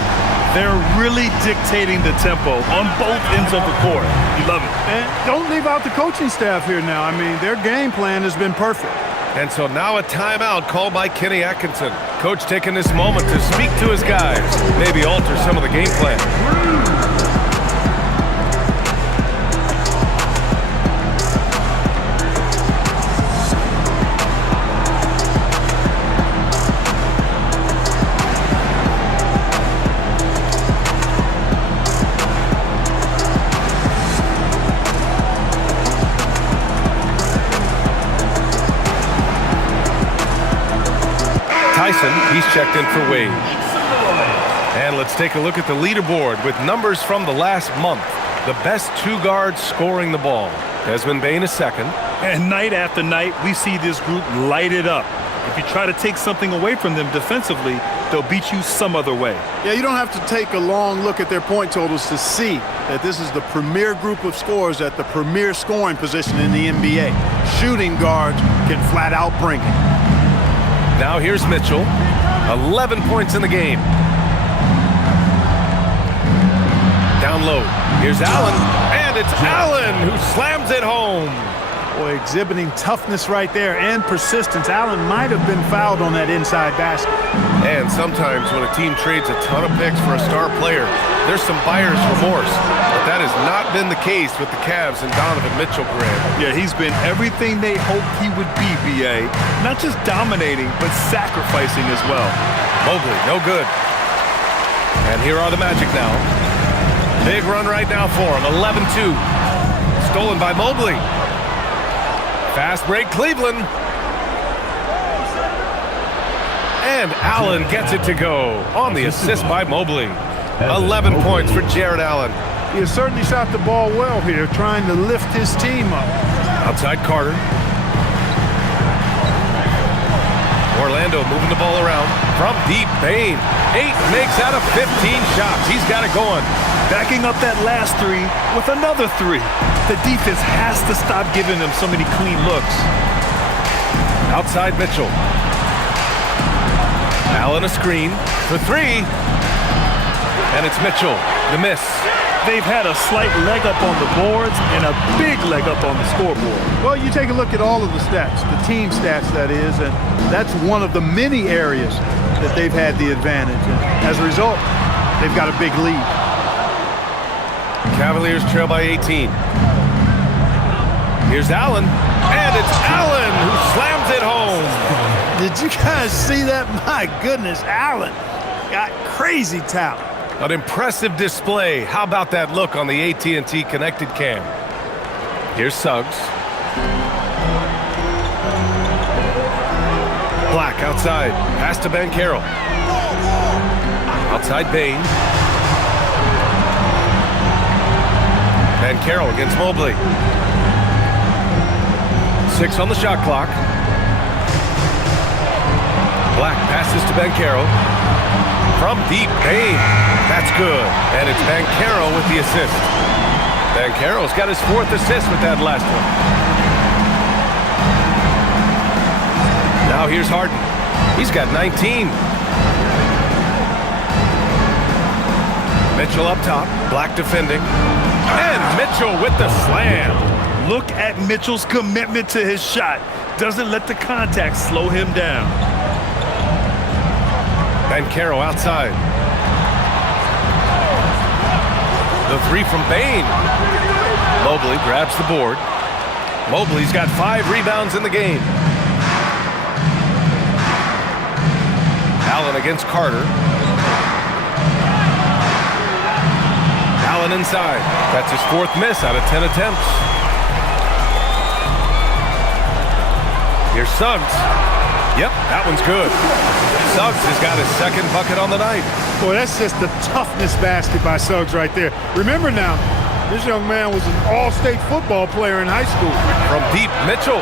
They're really dictating the tempo on both ends of the court. You love it. And don't leave out the coaching staff here now. I mean, their game plan has been perfect. And so now a timeout called by Kenny Atkinson. Coach taking this moment to speak to his guys, maybe alter some of the game plan. He's checked in for Wade. And let's take a look at the leaderboard with numbers from the last month. The best two guards scoring the ball. Desmond Bane is second. And night after night, we see this group light it up. If you try to take something away from them defensively, they'll beat you some other way. Yeah, you don't have to take a long look at their point totals to see that this is the premier group of scorers at the premier scoring position in the NBA. Shooting guards can flat out bring it. Now here's Mitchell. 11 points in the game. Down low. Here's Allen. And it's Allen who slams it home. Boy, exhibiting toughness right there and persistence. Allen might have been fouled on that inside basket. And sometimes when a team trades a ton of picks for a star player, there's some buyer's remorse. But that has not been the case with the Cavs and Donovan Mitchell, Grant. Yeah, he's been everything they hoped he would be, B.A. Not just dominating, but sacrificing as well. Mobley, no good. And here are the Magic now. Big run right now for him, 11-2. Stolen by Mobley. Fast break, Cleveland. And Allen gets it to go on the assist by Mobley. 11 points for Jared Allen. He has certainly shot the ball well here, trying to lift his team up. Outside Carter. Orlando moving the ball around from deep. Bane. 8 makes out of 15 shots. He's got it going. Backing up that last three with another three. The defense has to stop giving them so many clean looks. Outside Mitchell. Allen a screen for 3. And it's Mitchell. The miss. They've had a slight leg up on the boards and a big leg up on the scoreboard. Well, you take a look at all of the stats, the team stats that is, and that's one of the many areas that they've had the advantage. And as a result, they've got a big lead. Cavaliers trail by 18. Here's Allen, and it's Allen who slams it home. Did you guys see that? My goodness, Allen got crazy talent. An impressive display. How about that look on the AT&T connected cam? Here's Suggs. Black outside. Pass to Banchero. Outside Bane. Banchero against Mobley. 6 on the shot clock. Black passes to Banchero. From deep, Bane. That's good. And it's Banchero with the assist. Banchero's got his 4th assist with that last one. Now here's Harden. He's got 19. Mitchell up top. Black defending. And Mitchell with the slam. Look at Mitchell's commitment to his shot. Doesn't let the contact slow him down. Banchero outside. The three from Bain. Mobley grabs the board. Mobley's got 5 rebounds in the game. Allen against Carter. Allen inside. That's his 4th miss out of 10 attempts. Here's Suggs. Yep, that one's good. Suggs has got his 2nd bucket on the night. Boy, that's just the toughness basket by Suggs right there. Remember now, this young man was an all-state football player in high school. From deep, Mitchell.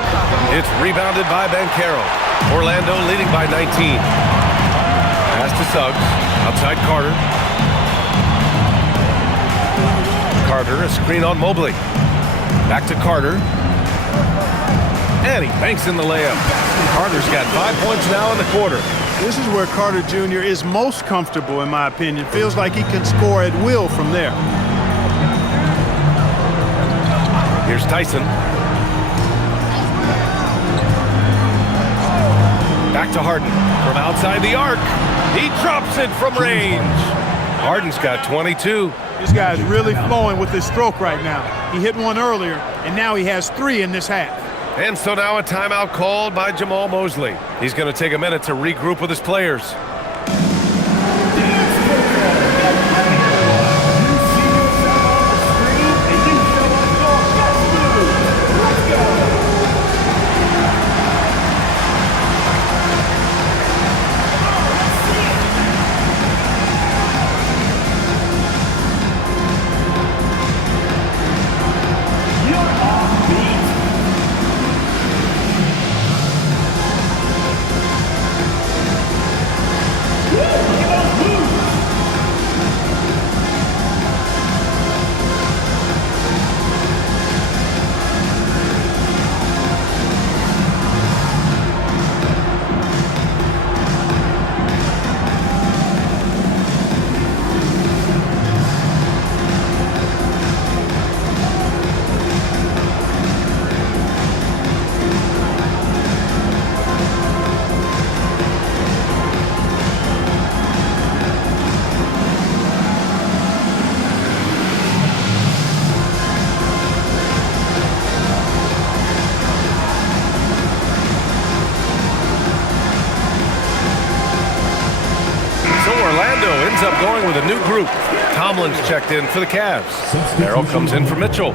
It's rebounded by Banchero. Orlando leading by 19. Pass to Suggs. Outside Carter. Carter, a screen on Mobley. Back to Carter. And he banks in the layup. Carter's got 5 points now in the quarter. This is where Carter Jr. is most comfortable, in my opinion. Feels like he can score at will from there. Here's Tyson. Back to Harden. From outside the arc. He drops it from range. Harden's got 22. This guy's really flowing with his stroke right now. He hit one earlier, and now he has 3 in this half. And so now a timeout called by Jamal Mosley. He's going to take a minute to regroup with his players. Ends up going with a new group. Tomlin's checked in for the Cavs. Merrill comes in for Mitchell.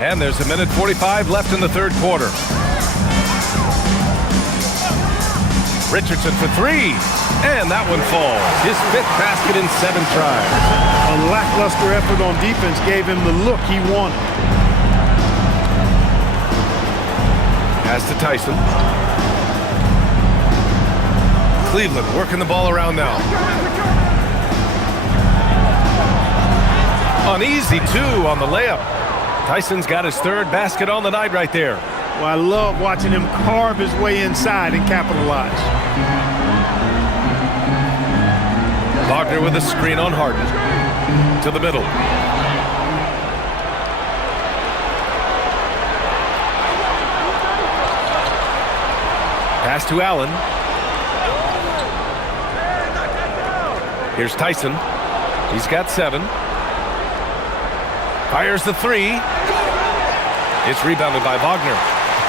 And there's 1:45 left in the 3rd quarter. Richardson for 3. And that one falls. His 5th basket in 7 tries. A lackluster effort on defense gave him the look he wanted. Pass to Tyson. Cleveland working the ball around now. Uneasy 2 on the layup. Tyson's got his 3rd basket on the night right there. Well, I love watching him carve his way inside and capitalize. Wagner with a screen on Harden. To the middle. Pass to Allen. Here's Tyson. He's got 7. Fires the 3. It's rebounded by Wagner.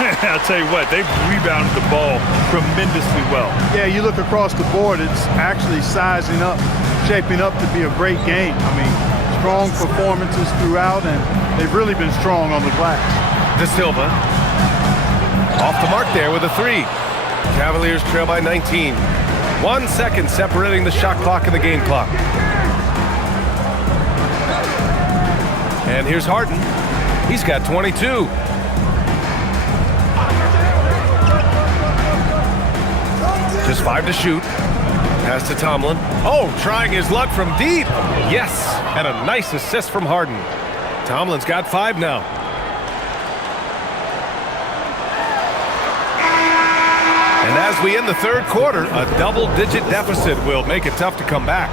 I'll tell you what, they've rebounded the ball tremendously well. Yeah, you look across the board, it's actually sizing up, shaping up to be a great game. I mean, strong performances throughout, and they've really been strong on the glass. De Silva. Off the mark there with a 3. Cavaliers trail by 19. 1 second separating the shot clock and the game clock. And here's Harden. He's got 22. Just 5 to shoot. Pass to Tomlin. Oh, trying his luck from deep. Yes, and a nice assist from Harden. Tomlin's got 5 now. And as we end the 3rd quarter, a double-digit deficit will make it tough to come back.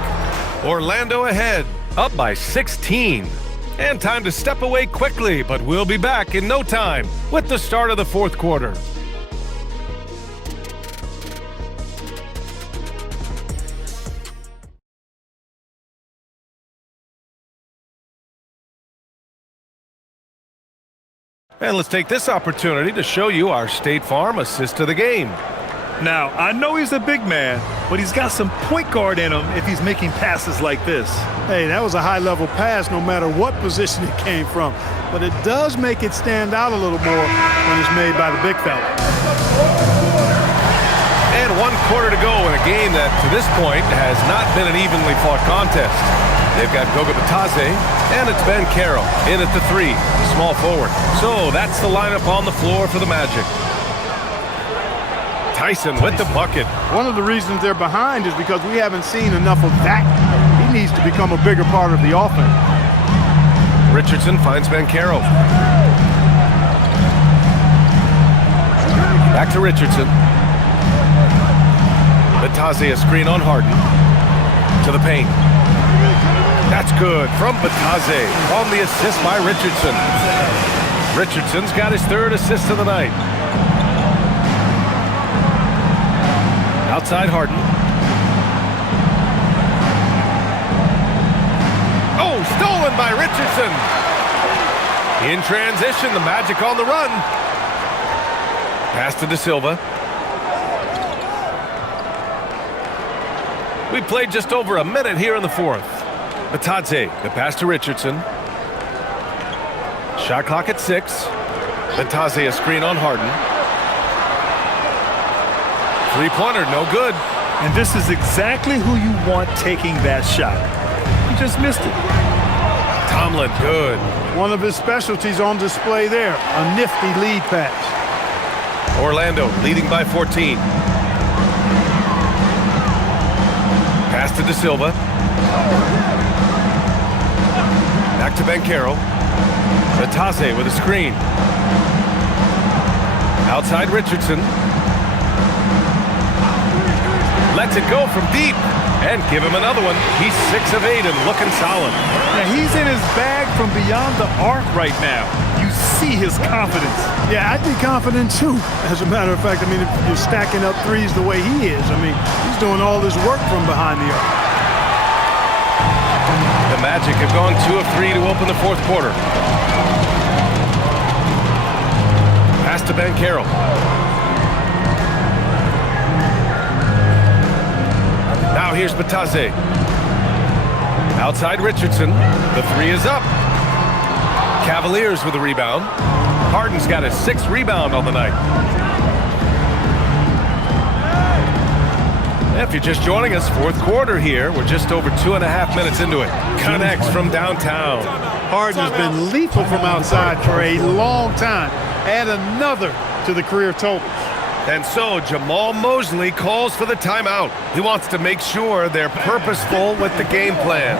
Orlando ahead, up by 16. And time to step away quickly, but we'll be back in no time with the start of the fourth quarter. And let's take this opportunity to show you our State Farm assist of the game. Now, I know he's a big man, but he's got some point guard in him if he's making passes like this. Hey, that was a high-level pass no matter what position it came from. But it does make it stand out a little more when it's made by the big fella. And 1 quarter to go in a game that, to this point, has not been an evenly fought contest. They've got Goga Bitadze, and it's Ben Carroll in at the 3, small forward. So that's the lineup on the floor for the Magic. Tyson with the bucket. One of the reasons they're behind is because we haven't seen enough of that. He needs to become a bigger part of the offense. Richardson finds Ben Carroll. Back to Richardson. Bitadze, a screen on Harden. To the paint. That's good from Bitadze on the assist by Richardson. Richardson's got his 3rd assist of the night. Outside Harden. Oh, stolen by Richardson. In transition, the Magic on the run. Pass to De Silva. We played just over a minute here in the fourth. Bitadze, the pass to Richardson. Shot clock at 6. Bitadze, a screen on Harden. 3-pointer, no good. And this is exactly who you want taking that shot. He just missed it. Tomlin, good. One of his specialties on display there, a nifty lead pass. Orlando leading by 14. Pass to De Silva. Back to Ben Carroll. Bitadze with a screen. Outside Richardson. Lets it go from deep. And give him another one. He's 6 of 8 and looking solid. Now he's in his bag from beyond the arc right now. You see his confidence. Yeah, I'd be confident too. As a matter of fact, I mean, if you're stacking up threes the way he is, I mean, he's doing all this work from behind the arc. The Magic have gone 2 of 3 to open the fourth quarter. Pass to Ben Carroll. Now here's Bitadze. Outside Richardson. The 3 is up. Cavaliers with a rebound. Harden's got his 6th rebound on the night. If you're just joining us, fourth quarter here. We're just over 2.5 minutes into it. Connects from downtown. Harden has been lethal from outside for a long time. Add another to the career totals. And so Jamal Mosley calls for the timeout. He wants to make sure they're purposeful with the game plan.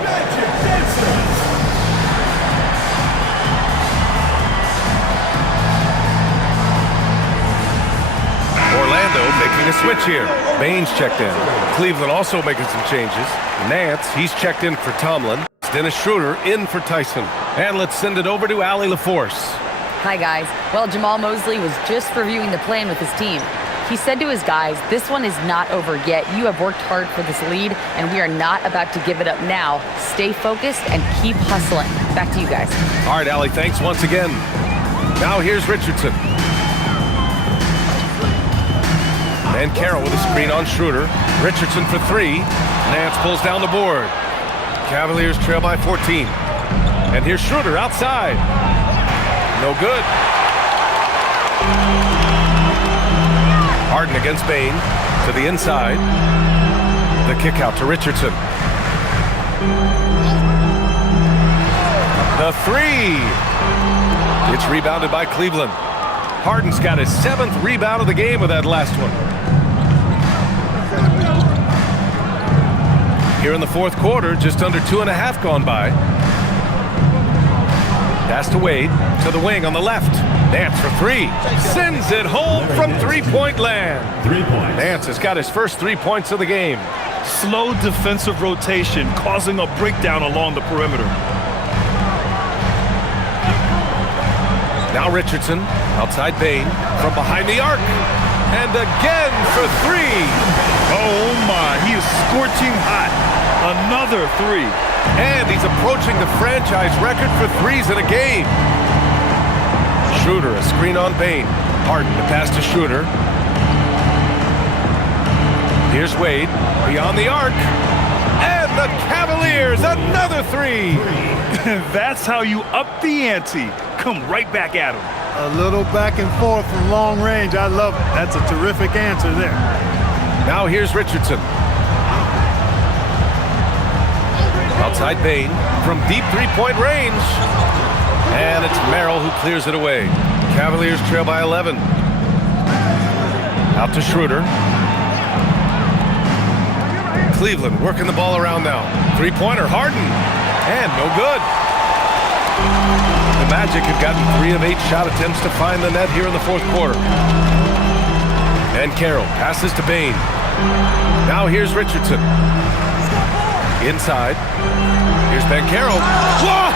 Orlando making a switch here. Baines checked in. Cleveland also making some changes. Nance, he's checked in for Tomlin. Dennis Schroeder in for Tyson. And let's send it over to Allie LaForce. Hi, guys. Well, Jamal Mosley was just reviewing the plan with his team. He said to his guys, this one is not over yet. You have worked hard for this lead, and we are not about to give it up now. Stay focused and keep hustling. Back to you guys. All right, Allie, thanks once again. Now here's Richardson. And Carroll with a screen on Schroeder. Richardson for 3. Nance pulls down the board. Cavaliers trail by 14. And here's Schroeder outside. No good. Harden against Bain to the inside. The kick out to Richardson. The 3. It's rebounded by Cleveland. Harden's got his 7th rebound of the game with that last one. Here in the fourth quarter, just under 2.5 gone by. Pass to Wade, to the wing on the left. Nance for three. Sends it home from three-point land. 3 points. Nance has got his first 3 points of the game. Slow defensive rotation causing a breakdown along the perimeter. Now Richardson, outside Bain, from behind the arc. And again for three. Oh my, he is scorching hot. Another three. And he's approaching the franchise record for threes in a game. Schroeder, a screen on Bain. Harden, the pass to Schroeder. Here's Wade, beyond the arc. And the Cavaliers, another three. That's how you up the ante. Come right back at him. A little back and forth from long range. I love it. That's a terrific answer there. Now here's Richardson. Outside Bain from deep three-point range. And it's Merrill who clears it away. Cavaliers trail by 11. Out to Schroeder. Cleveland working the ball around now. Three-pointer, Harden. And no good. The Magic have gotten 3 of 8 shot attempts to find the net here in the fourth quarter. And Carroll passes to Bain. Now here's Richardson. Inside. Here's Banchero. Whoa!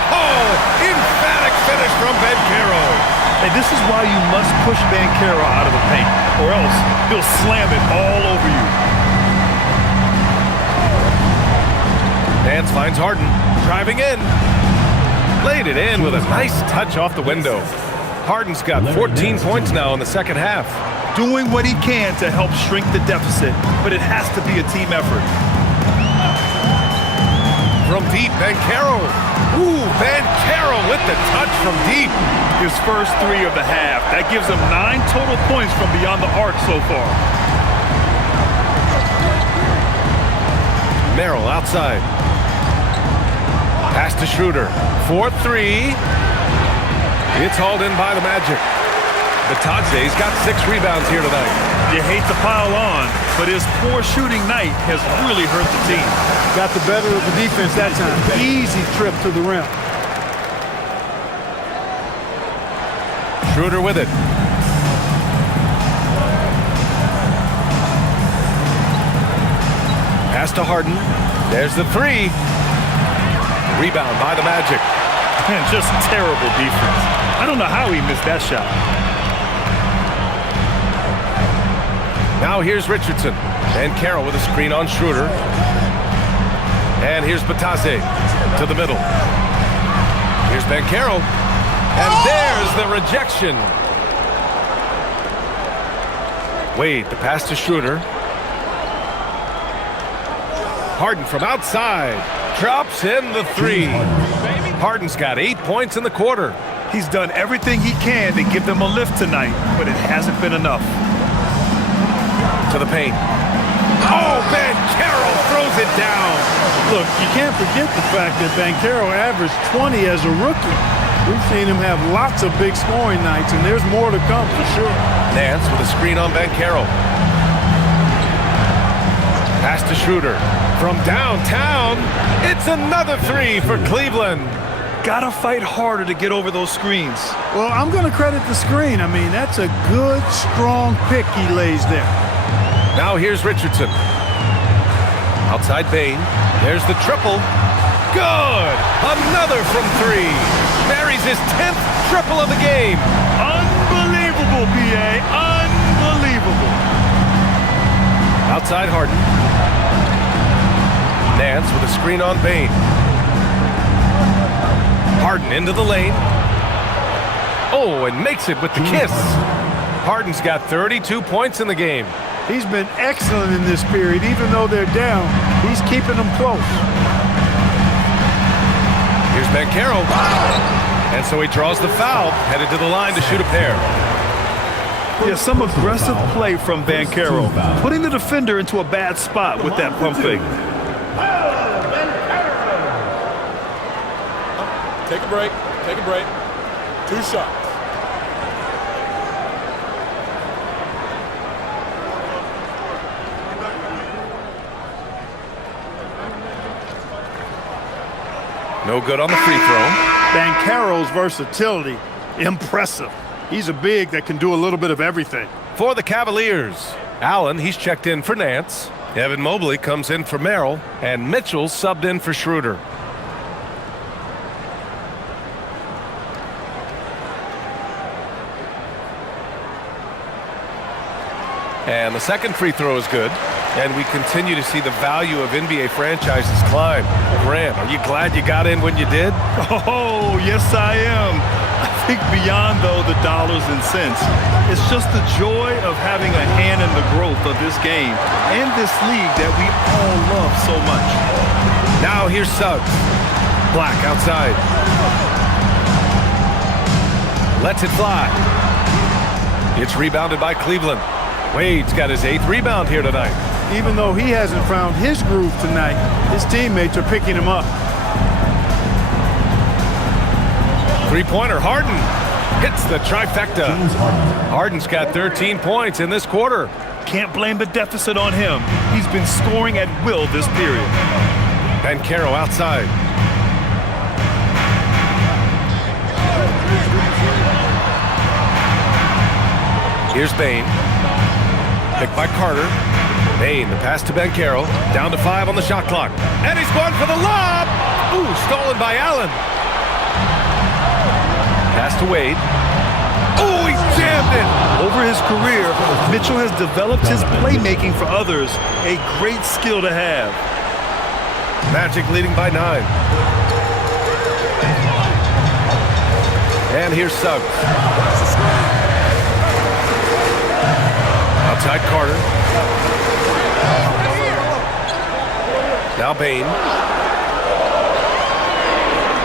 Emphatic finish from Banchero. Hey, this is why you must push Banchero out of the paint, or else he'll slam it all over you. Nance finds Harden. Driving in. Laid it in with a nice touch off the window. Harden's got 14 points now in the second half. Doing what he can to help shrink the deficit, but it has to be a team effort. From deep, Banchero. Ooh, Banchero with the touch from deep. His first 3 of the half. That gives him 9 total points from beyond the arc so far. Merrill outside. Pass to Schroeder. 4-3. It's hauled in by the Magic. Bataze's got 6 rebounds here tonight. You hate to pile on, but his poor shooting night has really hurt the team. Got the better of the defense that time. Easy trip to the rim. Schroeder with it. Pass to Harden. There's the 3. Rebound by the Magic. And just terrible defense. I don't know how he missed that shot. Now here's Richardson. And Carroll with a screen on Schroeder. And here's Bataze to the middle. Here's Banchero. And there's the rejection. Wade, the pass to Schroeder. Harden from outside. Drops in the 3. Harden's got 8 points in the quarter. He's done everything he can to give them a lift tonight, but it hasn't been enough. To the paint. Oh, Banchero throws it down. Look, you can't forget the fact that Banchero averaged 20 as a rookie. We've seen him have lots of big scoring nights, and there's more to come for sure. Nance with a screen on Banchero. Pass to Schroeder. From downtown, it's another 3 for Cleveland. Gotta fight harder to get over those screens. Well, I'm going to credit the screen. I mean, that's a good, strong pick he lays there. Now here's Richardson. Outside Bain. There's the triple. Good! Another from 3. Buries his 10th triple of the game. Unbelievable, BA. Unbelievable. Outside Harden. Nance with a screen on Bain. Harden into the lane. Oh, and makes it with the kiss. Harden's got 32 points in the game. He's been excellent in this period. Even though they're down, he's keeping them close. Here's Banchero. And so he draws the foul, headed to the line to shoot a pair. Yeah, some aggressive play from Banchero, putting the defender into a bad spot with that pump fake. Take a break. Take a break. 2 shots. No good on the free throw. Banchero's versatility, impressive. He's a big that can do a little bit of everything. For the Cavaliers, Allen, he's checked in for Nance. Evan Mobley comes in for Merrill, and Mitchell subbed in for Schroeder. And the second free throw is good. And we continue to see the value of NBA franchises climb. Graham, are you glad you got in when you did? Oh, yes, I am. I think beyond, though, the dollars and cents, it's just the joy of having a hand in the growth of this game and this league that we all love so much. Now here's Suggs. Black outside. Lets it fly. It's rebounded by Cleveland. Wade's got his 8th rebound here tonight. Even though he hasn't found his groove tonight, his teammates are picking him up. Three-pointer, Harden hits the trifecta. Harden's got 13 points in this quarter. Can't blame the deficit on him. He's been scoring at will this period. Banchero outside. Here's Bane. Picked by Carter. Bane, the pass to Banchero. Down to 5 on the shot clock. And he's going for the lob! Ooh, stolen by Allen. Pass to Wade. Oh, he jammed it! Over his career, Mitchell has developed his playmaking for others, a great skill to have. Magic leading by 9. And here's Suggs. Outside Carter. Now Bane.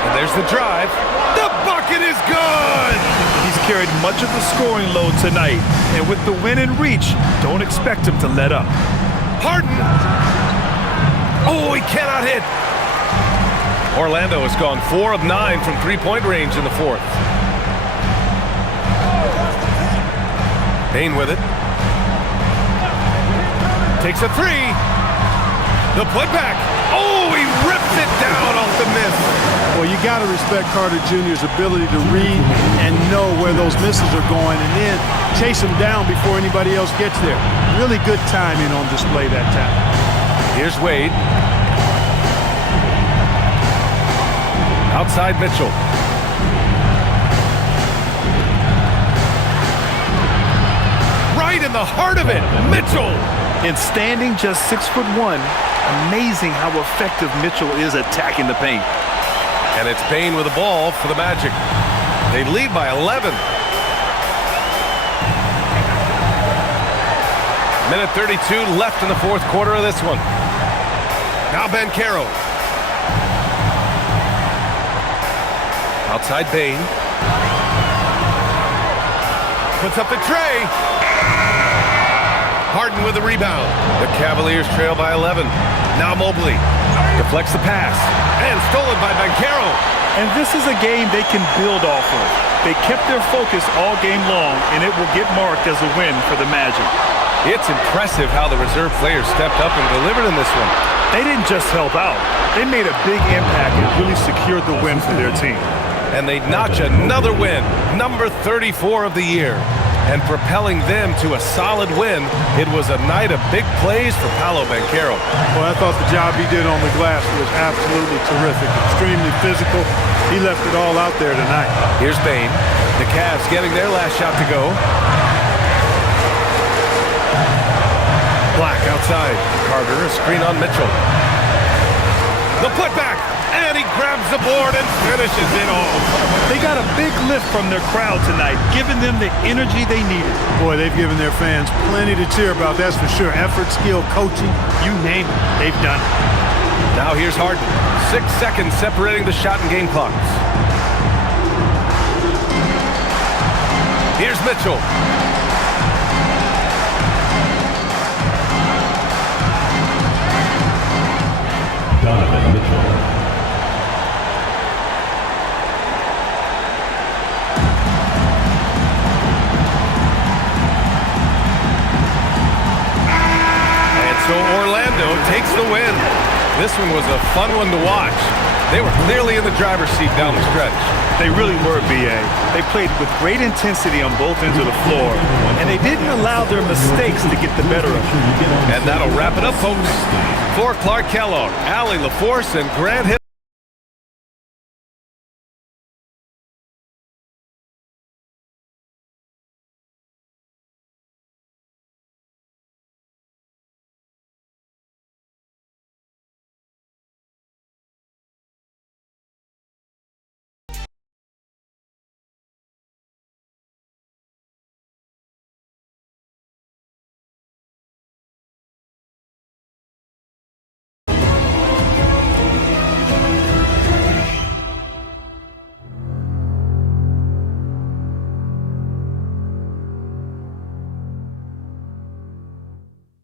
And there's the drive. The bucket is good! He's carried much of the scoring load tonight, and with the win in reach, don't expect him to let up. Harden! Oh, he cannot hit! Orlando has gone 4 of 9 from three-point range in the 4th. Bane with it. Takes a 3. The putback. Oh, he rips it down off the miss. Well, you got to respect Carter Jr.'s ability to read and know where those misses are going and then chase them down before anybody else gets there. Really good timing on display that time. Here's Wade. Outside Mitchell. Right in the heart of it, Mitchell. And standing just 6'1", amazing how effective Mitchell is attacking the paint. And it's Bane with the ball for the Magic. They lead by 11. Minute 32 left in the 4th quarter of this one. Now Banchero. Outside Bane. Puts up the tray. Harden with the rebound. The Cavaliers trail by 11. Now Mobley deflects the pass. And stolen by Banchero. And this is a game they can build off of. They kept their focus all game long, and it will get marked as a win for the Magic. It's impressive how the reserve players stepped up and delivered in this one. They didn't just help out. They made a big impact and really secured the win for their team. And they notch another win, number 34 of the year. And propelling them to a solid win, it was a night of big plays for Paolo Banchero. Well, I thought the job he did on the glass was absolutely terrific. Extremely physical. He left it all out there tonight. Here's Bane. The Cavs getting their last shot to go. Black outside. Carter, a screen on Mitchell. The putback, and he grabs the board and finishes it off. They got a big lift from their crowd tonight, giving them the energy they needed. Boy, they've given their fans plenty to cheer about, that's for sure. Effort, skill, coaching, you name it, they've done it. Now here's Harden. 6 seconds separating the shot and game clocks. Here's Mitchell. Donovan Mitchell. And so Orlando takes the win. This one was a fun one to watch. They were clearly in the driver's seat down the stretch. They really were, B.A. They played with great intensity on both ends of the floor, and they didn't allow their mistakes to get the better of them. And that'll wrap it up, folks. For Clark Kellogg, Allie LaForce, and Grant Hill.